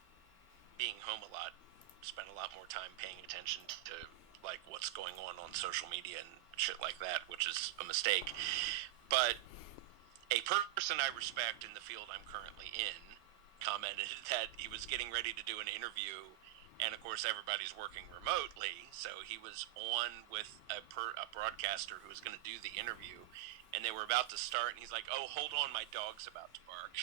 being home a lot, spent a lot more time paying attention to like what's going on social media and shit like that, which is a mistake. But a person I respect in the field I'm currently in commented that he was getting ready to do an interview, and of course everybody's working remotely, so he was on with a broadcaster who was going to do the interview, and they were about to start, and he's like, "Oh, hold on, my dog's about to bark."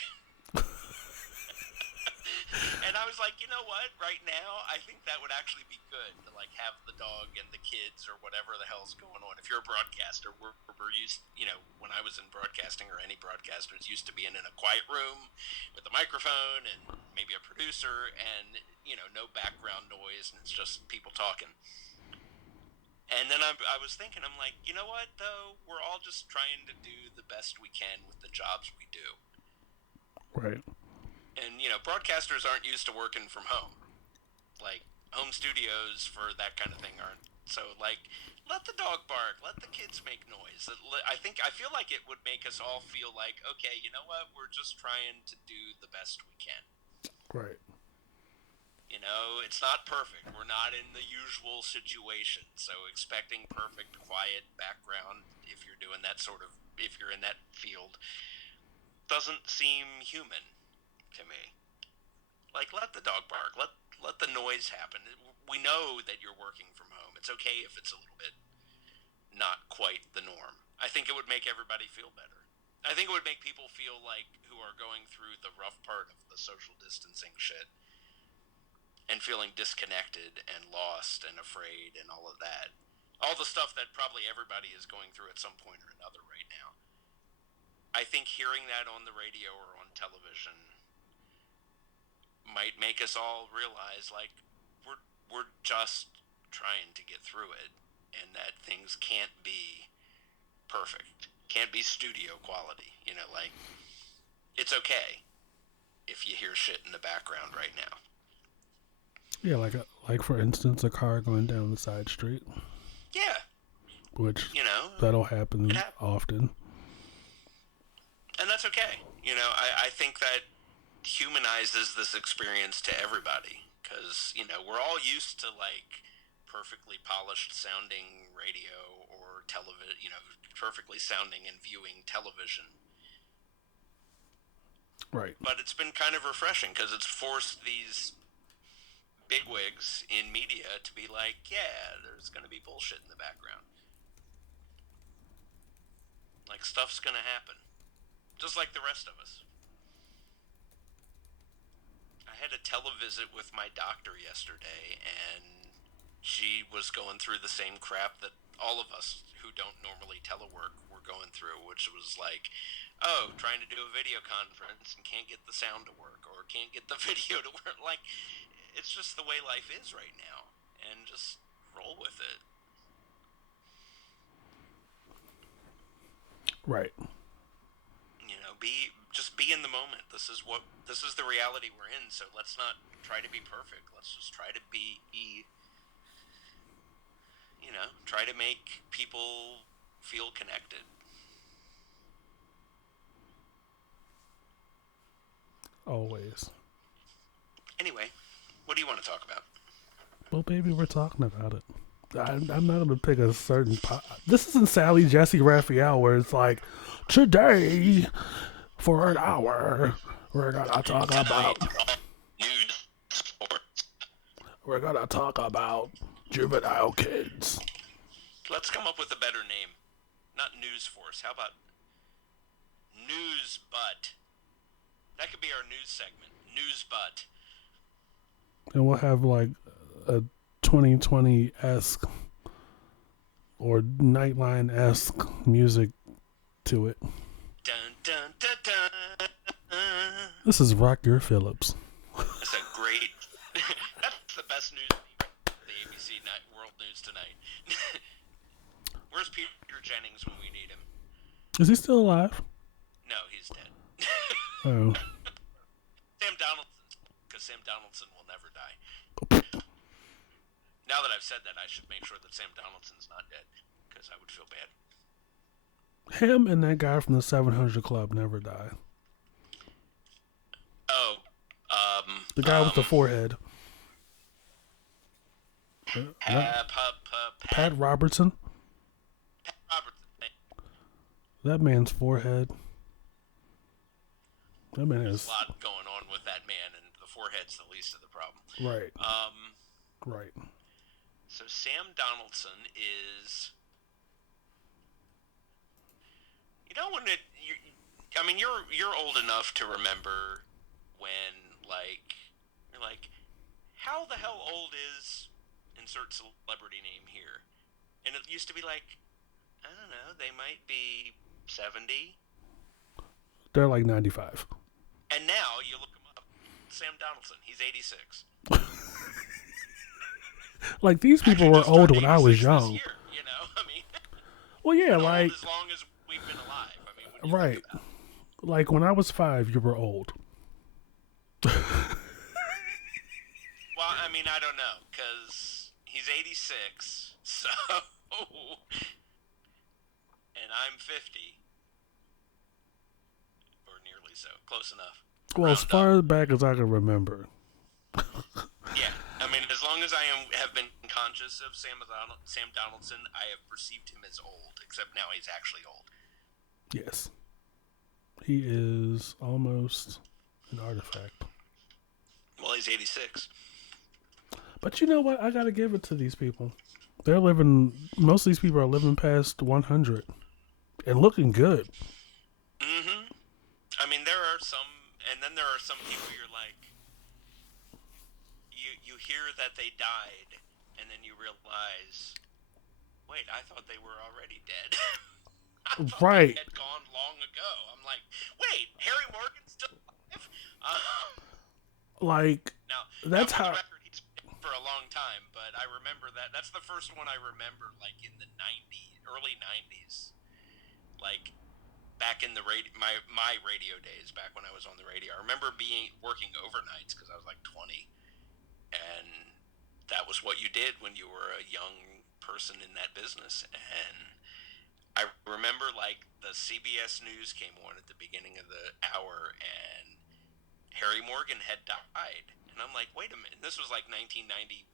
And I was like, you know what? Right now, I think that would actually be good to like have the dog and the kids or whatever the hell's going on. If you're a broadcaster, we're used, when I was in broadcasting or any broadcasters used to being in a quiet room with a microphone and maybe a producer and no background noise and it's just people talking. And then I was thinking, I'm like, you know what though? We're all just trying to do the best we can with the jobs we do. right. And broadcasters aren't used to working from home. Like home studios for that kind of thing aren't. So like, let the dog bark, let the kids make noise. I feel like it would make us all feel like, okay, you know what? We're just trying to do the best we can. Right. It's not perfect. We're not in the usual situation. So expecting perfect, quiet background if you're doing that if you're in that field doesn't seem human to me. Like, let the dog bark. Let the noise happen. We know that you're working from home. It's okay if it's a little bit not quite the norm. I think it would make everybody feel better. I think it would make people feel like who are going through the rough part of the social distancing shit and feeling disconnected and lost and afraid and all of that. all the stuff that probably everybody is going through at some point or another right now. I think hearing that on the radio or on television might make us all realize, like, we're just trying to get through it, and that things can't be perfect, can't be studio quality. Like, it's okay if you hear shit in the background right now. Yeah, like for instance, a car going down the side street, Yeah, which you know, that'll it happen happens, often. and that's okay. I think that humanizes this experience to everybody because we're all used to, like, perfectly polished sounding radio or television, perfectly sounding and viewing television. Right. But it's been kind of refreshing because it's forced these bigwigs in media to be like, yeah, there's going to be bullshit in the background. Like, stuff's going to happen. Just like the rest of us. I had a televisit with my doctor yesterday, and she was going through the same crap that all of us who don't normally telework were going through, which was like, oh, trying to do a video conference and can't get the sound to work or can't get the video to work. Like, it's just the way life is right now, and just roll with it. Right. Be in the moment. This is the reality we're in. So let's not try to be perfect. Let's just try to be, try to make people feel connected. Always. Anyway, what do you want to talk about? Well, baby, we're talking about it. I'm not going to pick a certain This isn't Sally Jesse Raphael where it's like, today, for an hour, we're going to talk about... News, sports. We're going to talk about juvenile kids. Let's come up with a better name. Not News Force. How about News Butt? That could be our news segment. News Butt. And we'll have like a 2020-esque or Nightline-esque music to it. Dun, dun, dun, dun. This is Rock Your Phillips. That's a great... That's the best news the ABC World News tonight. Where's Peter Jennings when we need him? Is he still alive? No, he's dead. Oh. Sam Donaldson, because Sam Donaldson will never die. Now that I've said that, I should make sure that Sam Donaldson's not dead, because I would feel bad. Him and that guy from the 700 Club never die. Oh, the guy with the forehead. Pat Robertson. Pat Robertson. That man's forehead. That man There's is a lot going on with that man, and the forehead's the least of the problem. right. Right. So Sam Donaldson is, when you're old enough to remember when, like, you're like, how the hell old is insert celebrity name here? And it used to be like, I don't know, they might be 70. They're like 95. And now you look him up, Sam Donaldson, he's 86. Like, these people were old when I was young. Year, well, yeah, like as long as we've been alive. Right. Like, when I was 5, you were old. Well, I don't know, because he's 86, so... And I'm 50. Or nearly so. Close enough. Well, as far back as I can remember. Yeah. As long as I have been conscious of Sam Donaldson, I have perceived him as old, except now he's actually old. Yes. He is almost an artifact. Well, he's 86. But you know what? I gotta give it to these people. They're living... Most of these people are living past 100. And looking good. Mm-hmm. There are some... And then there are some people you're like... You hear that they died, and then you realize wait, I thought they were already dead. I thought they Right. had gone long ago. I'm like, wait, Harry Morgan's still alive? Like, Now, that's for the how. record, he's been dead for a long time, but I remember that. That's the first one I remember, like in the '90s, early '90s, like back in the my radio days, back when I was on the radio. I remember being working overnights because I was like 20, and that was what you did when you were a young person in that business. And I remember like the CBS News came on at the beginning of the hour, and Harry Morgan had died. And I'm like, wait a minute. This was like 1991,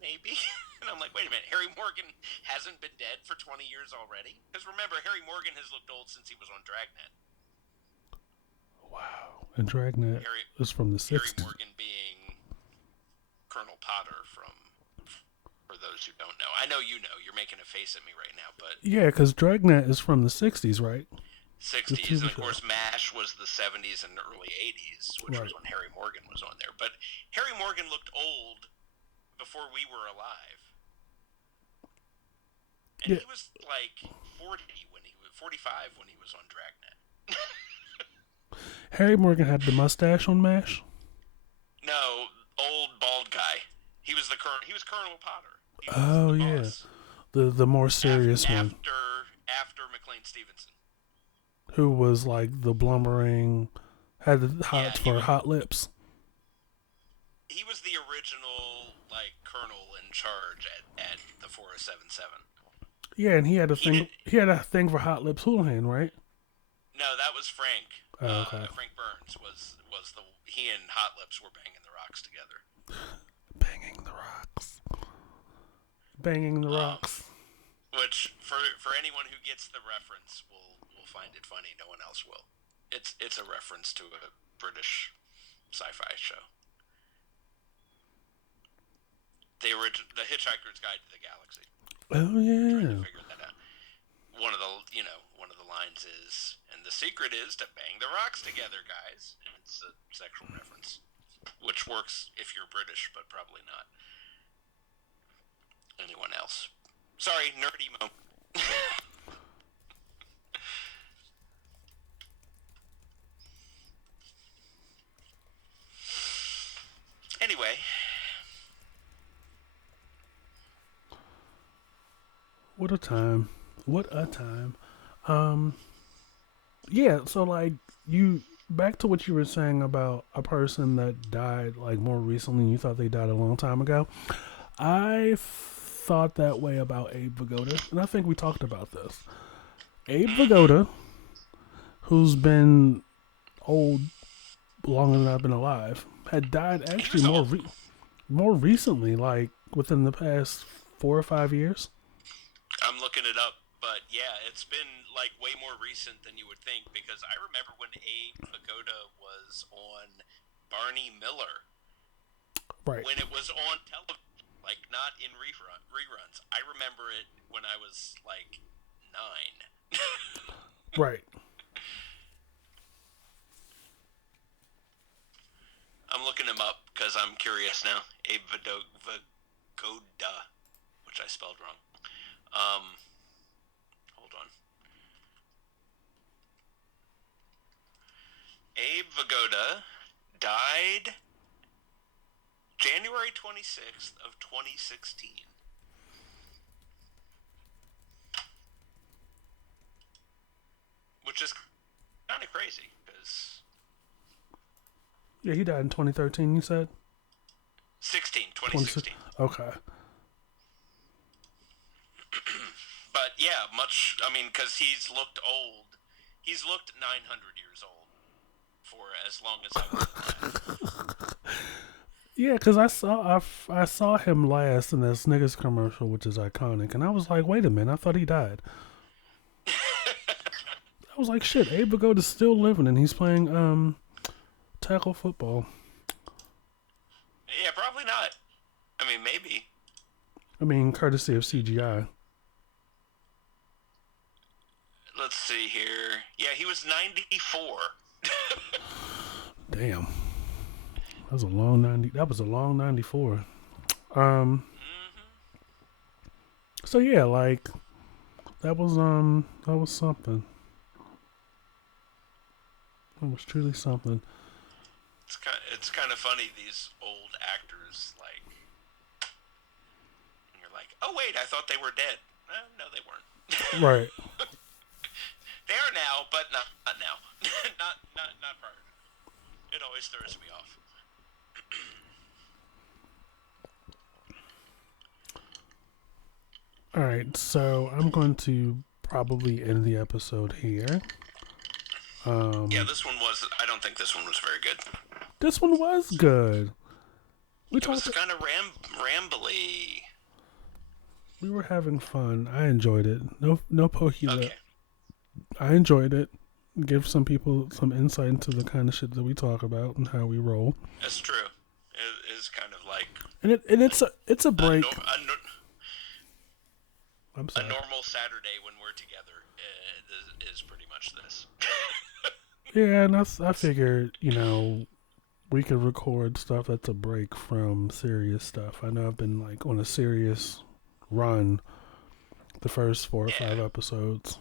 maybe? And I'm like, wait a minute. Harry Morgan hasn't been dead for 20 years already? Because remember, Harry Morgan has looked old since he was on Dragnet. Wow. And Dragnet Harry, is from the Harry 60s. Morgan being Colonel Potter from, for those who don't know. I know you know. You're making a face at me right now, but Yeah, because Dragnet is from the 60s, right? The 60s, TV and of show. course MASH was the 70s and early 80s, which Right. was when Harry Morgan was on there. But Harry Morgan looked old before we were alive, and Yeah. he was like 40 when he was 45 when he was on Dragnet. Harry Morgan had the mustache on MASH. No, old bald guy. He was the current. He was Colonel Potter. He was Oh, the yeah. boss The more serious one. after McLean Stevenson. Who was like the blubbering, had the Yeah, hots for hot lips. he was the original like colonel in charge at the 4077. Yeah, and he had a He thing. did He had a thing for hot lips Houlihan, right? no, that was Frank. Oh, okay. Frank Burns was the he and Hot Lips were banging the rocks together. Banging the rocks. Banging the Um, rocks. which for anyone who gets the reference will find it funny. No one else will. It's a reference to a British sci-fi show. The Hitchhiker's Guide to the Galaxy. Oh Trying to yeah. figure that out. One of the lines is, and the secret is to bang the rocks together, guys. And it's a sexual reference, which works if you're British, but probably not anyone else. Sorry, nerdy moment. Anyway, What a time. What a time. Um. Yeah. So like you back to what you were saying about a person that died like more recently. You thought they died a long time ago. I thought that way about Abe Vigoda, and I think we talked about this. Abe Vigoda, who's been old longer than I've been alive, had died he actually was old. more recently, like within the past 4 or 5 years. I'm looking it up, but yeah, it's been like way more recent than you would think because I remember when Abe Vigoda was on Barney Miller Right, when it was on television, like not in reruns. I remember it when I was like 9. right. I'm looking him up because I'm curious now. Abe Vigoda, which I spelled wrong. Hold on. Abe Vigoda died January 26th of 2016. Which is kind of crazy because Yeah, he died in 2013. You said 2016. Okay. But yeah, much. I mean, because he's looked old. He's looked 900 years old for as long as I was alive. Yeah, because I saw him last in that Snickers commercial, which is iconic, and I was like, wait a minute, I thought he died. I was like, shit, Abe Vigoda's still living, and he's playing tackle football. Yeah, probably not. I mean, maybe. I mean, courtesy of CGI. Let's see here. Yeah, he was 94. Damn, that was a long 90. That was a long 94. Um. Mm-hmm. So So yeah, like that was something. It was truly something. It's kind of funny, these old actors, like, and you're like, oh wait, I thought they were dead. No, they weren't. Right. They are now, but not now. Not prior to that. It always throws me off. All right. So I'm going to probably end the episode here. Yeah, Um, this one was. I don't think this one was very good. this one was good. We It was talked. kind of rambly. We were having fun. I enjoyed it. No pokey lip. Okay, I enjoyed it. Give some people some insight into the kind of shit that we talk about and how we roll. that's true. It is kind of like And it's a a, break. I'm a sorry. normal Saturday when we're together is pretty much this. Yeah, and I figured we could record stuff that's a break from serious stuff. I know I've been like on a serious run the first 4 or 5 Yeah, episodes,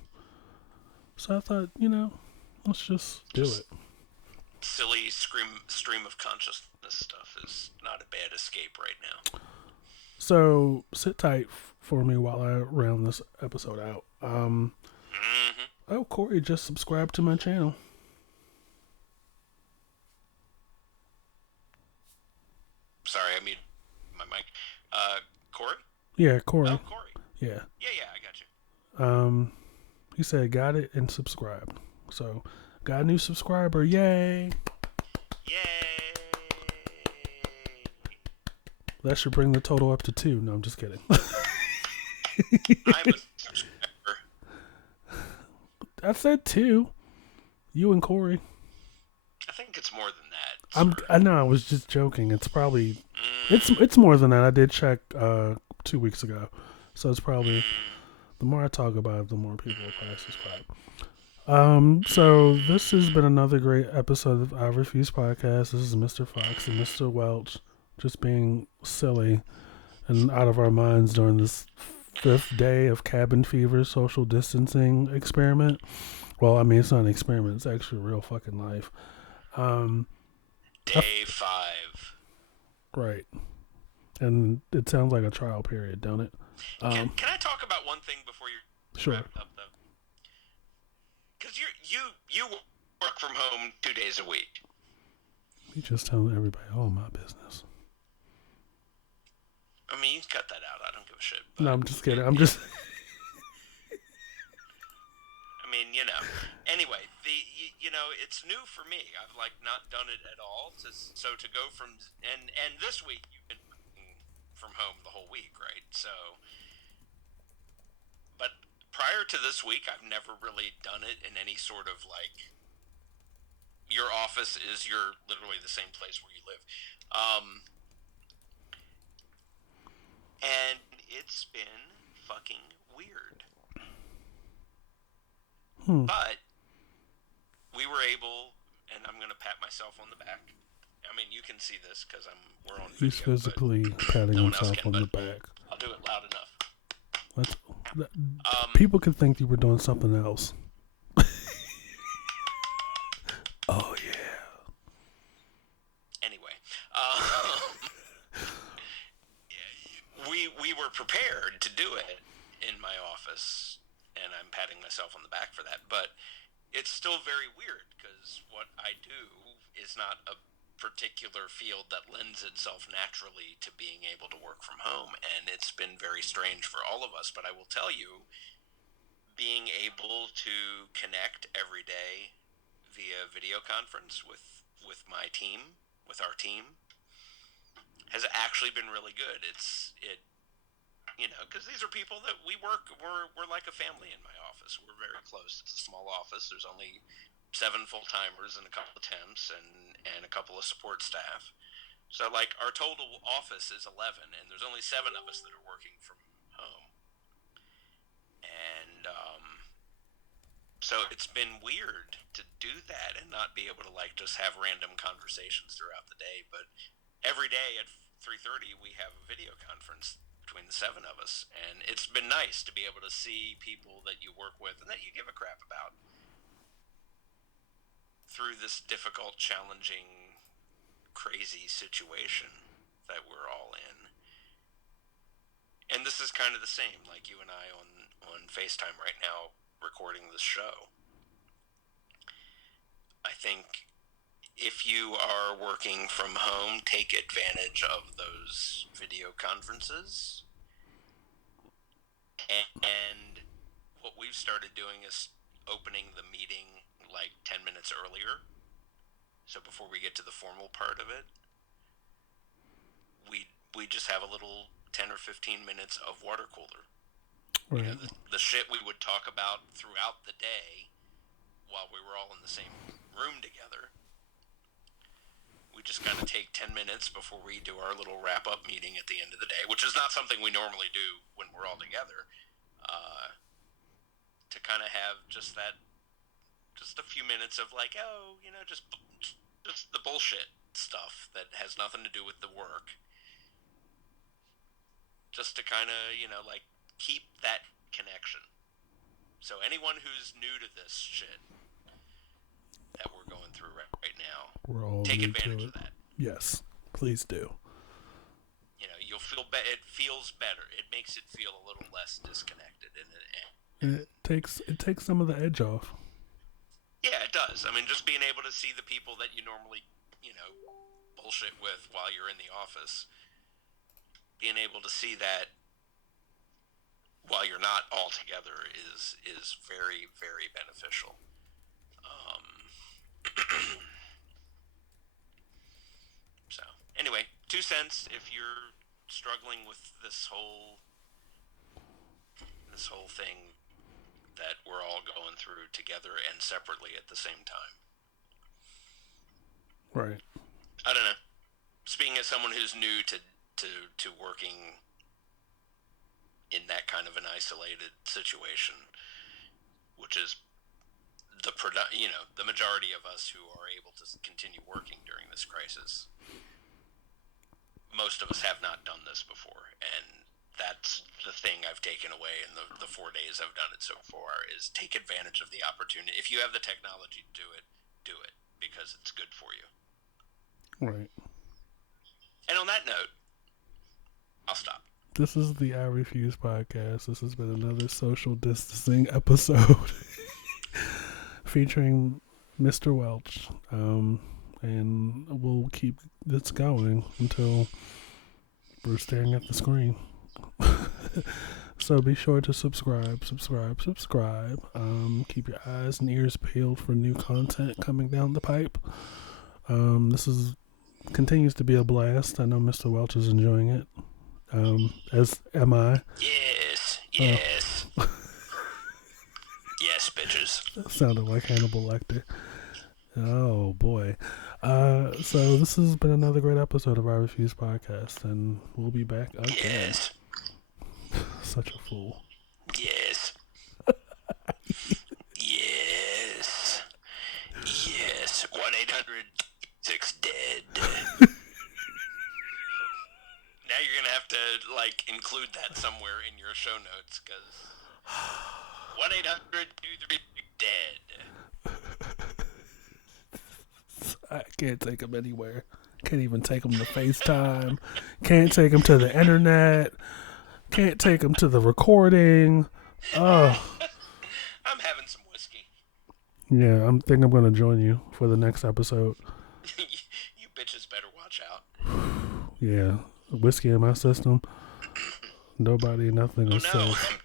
so I thought let's just do just it. silly stream of consciousness stuff is not a bad escape right now. So sit tight for me while I round this episode out. Mm-hmm. Oh, Corey just subscribed to my channel. Sorry, I muted my mic. Corey? Yeah, Oh, Corey. Corey. Yeah. Yeah, I got you. He said got it and subscribed. So got a new subscriber. Yay! Yay! That should bring the total up to 2. No, I'm just kidding. I'm a subscriber. I said 2. You and Corey. I think it's more than that. I know. I was just joking. It's probably Mm, it's more than that. I did check 2 weeks ago, so it's probably mm, the more I talk about it, the more people will probably subscribe. So this has been another great episode of I Refuse Podcast. This is Mr. Fox and Mr. Welch just being silly and out of our minds during this 5th day of cabin fever social distancing experiment. Well, I mean, it's not an experiment. It's actually real fucking life. Um, Day 5. right. And it sounds like a trial period, don't it? Can I talk about one thing before you Sure. wrap up though? Because you work from home 2 days a week. You just telling everybody all my business. I mean, you can cut that out. I don't give a shit. No, I'm just kidding. I'm just. I mean, Anyway, it's new for me. I've like not done it at all. So to go from and this week you've been working from home the whole week, right? So, but prior to this week, I've never really done it in any sort of like your office is literally the same place where you live, and it's been fucking weird. But we were able, and I'm gonna pat myself on the back. I mean, you can see this because we're on video. He's physically patting no one else himself can. on the But back. I'll do it loud enough. That's, that, Um, people could think you were doing something else. Oh yeah. Anyway, we were prepared to do it in my office, and I'm patting myself on the back for that. But it's still very weird because what I do is not a particular field that lends itself naturally to being able to work from home, and it's been very strange for all of us. But I will tell you, being able to connect every day via video conference with my team, with our team, has actually been really good. Because these are people that we're like a family in my office. We're very close. It's a small office. There's only 7 full timers and a couple of temps and a couple of support staff. So like our total office is 11, and there's only 7 of us that are working from home. And so it's been weird to do that and not be able to like just have random conversations throughout the day. But every day at 3:30 we have a video conference between the 7 of us, and it's been nice to be able to see people that you work with and that you give a crap about through this difficult, challenging, crazy situation that we're all in. And this is kind of the same, like you and I on FaceTime right now recording this show. I think if you are working from home, take advantage of those video conferences. And what we've started doing is opening the meeting like 10 minutes earlier. So before we get to the formal part of it, we just have a little 10 or 15 minutes of water cooler. Right. You know, the shit we would talk about throughout the day while we were all in the same room together. We just kind of take 10 minutes before we do our little wrap-up meeting at the end of the day, which is not something we normally do when we're all together, to kind of have just a few minutes of like, oh, you know, just the bullshit stuff that has nothing to do with the work. Just to kind of, you know, like, keep that connection. So anyone who's new to this shit that we're going through right now, we're all take advantage of that. Yes, please do. You know, you'll feel it feels better. It makes it feel a little less disconnected, and it takes some of the edge off. Yeah, it does. I mean, just being able to see the people that you normally, you know, bullshit with while you're in the office, being able to see that while you're not all together is very, very beneficial. So anyway, 2 cents if you're struggling with this whole thing that we're all going through together and separately at the same time. Right. I don't know. Speaking as someone who's new to working in that kind of an isolated situation, which is the majority of us who are able to continue working during this crisis. Most of us have not done this before, and that's the thing I've taken away in the 4 days I've done it so far, is take advantage of the opportunity. If you have the technology to do it, because it's good for you. Right. And on that note, I'll stop. This is the I Refuse podcast. This has been another social distancing episode featuring Mr. Welch. And we'll keep this going until we're staring at the screen. So be sure to subscribe. Keep your eyes and ears peeled for new content coming down the pipe. This continues to be a blast. I know Mr. Welch is enjoying it. As am I. Yes. Yes, bitches. That sounded like Hannibal Lecter. Oh boy. So this has been another great episode of our Refuse podcast, and we'll be back again. Yes. Such a fool. Yes. Yes. 1-800-6-DEAD. Now you're gonna have to include that somewhere in your show notes, because 1-800-233-DEAD. I can't take them anywhere. Can't even take them to FaceTime. Can't take them to the internet. Can't take them to the recording. Oh. I'm having some whiskey. Yeah, I think I'm going to join you for the next episode. You bitches better watch out. Yeah, whiskey in my system. Nobody, nothing is safe.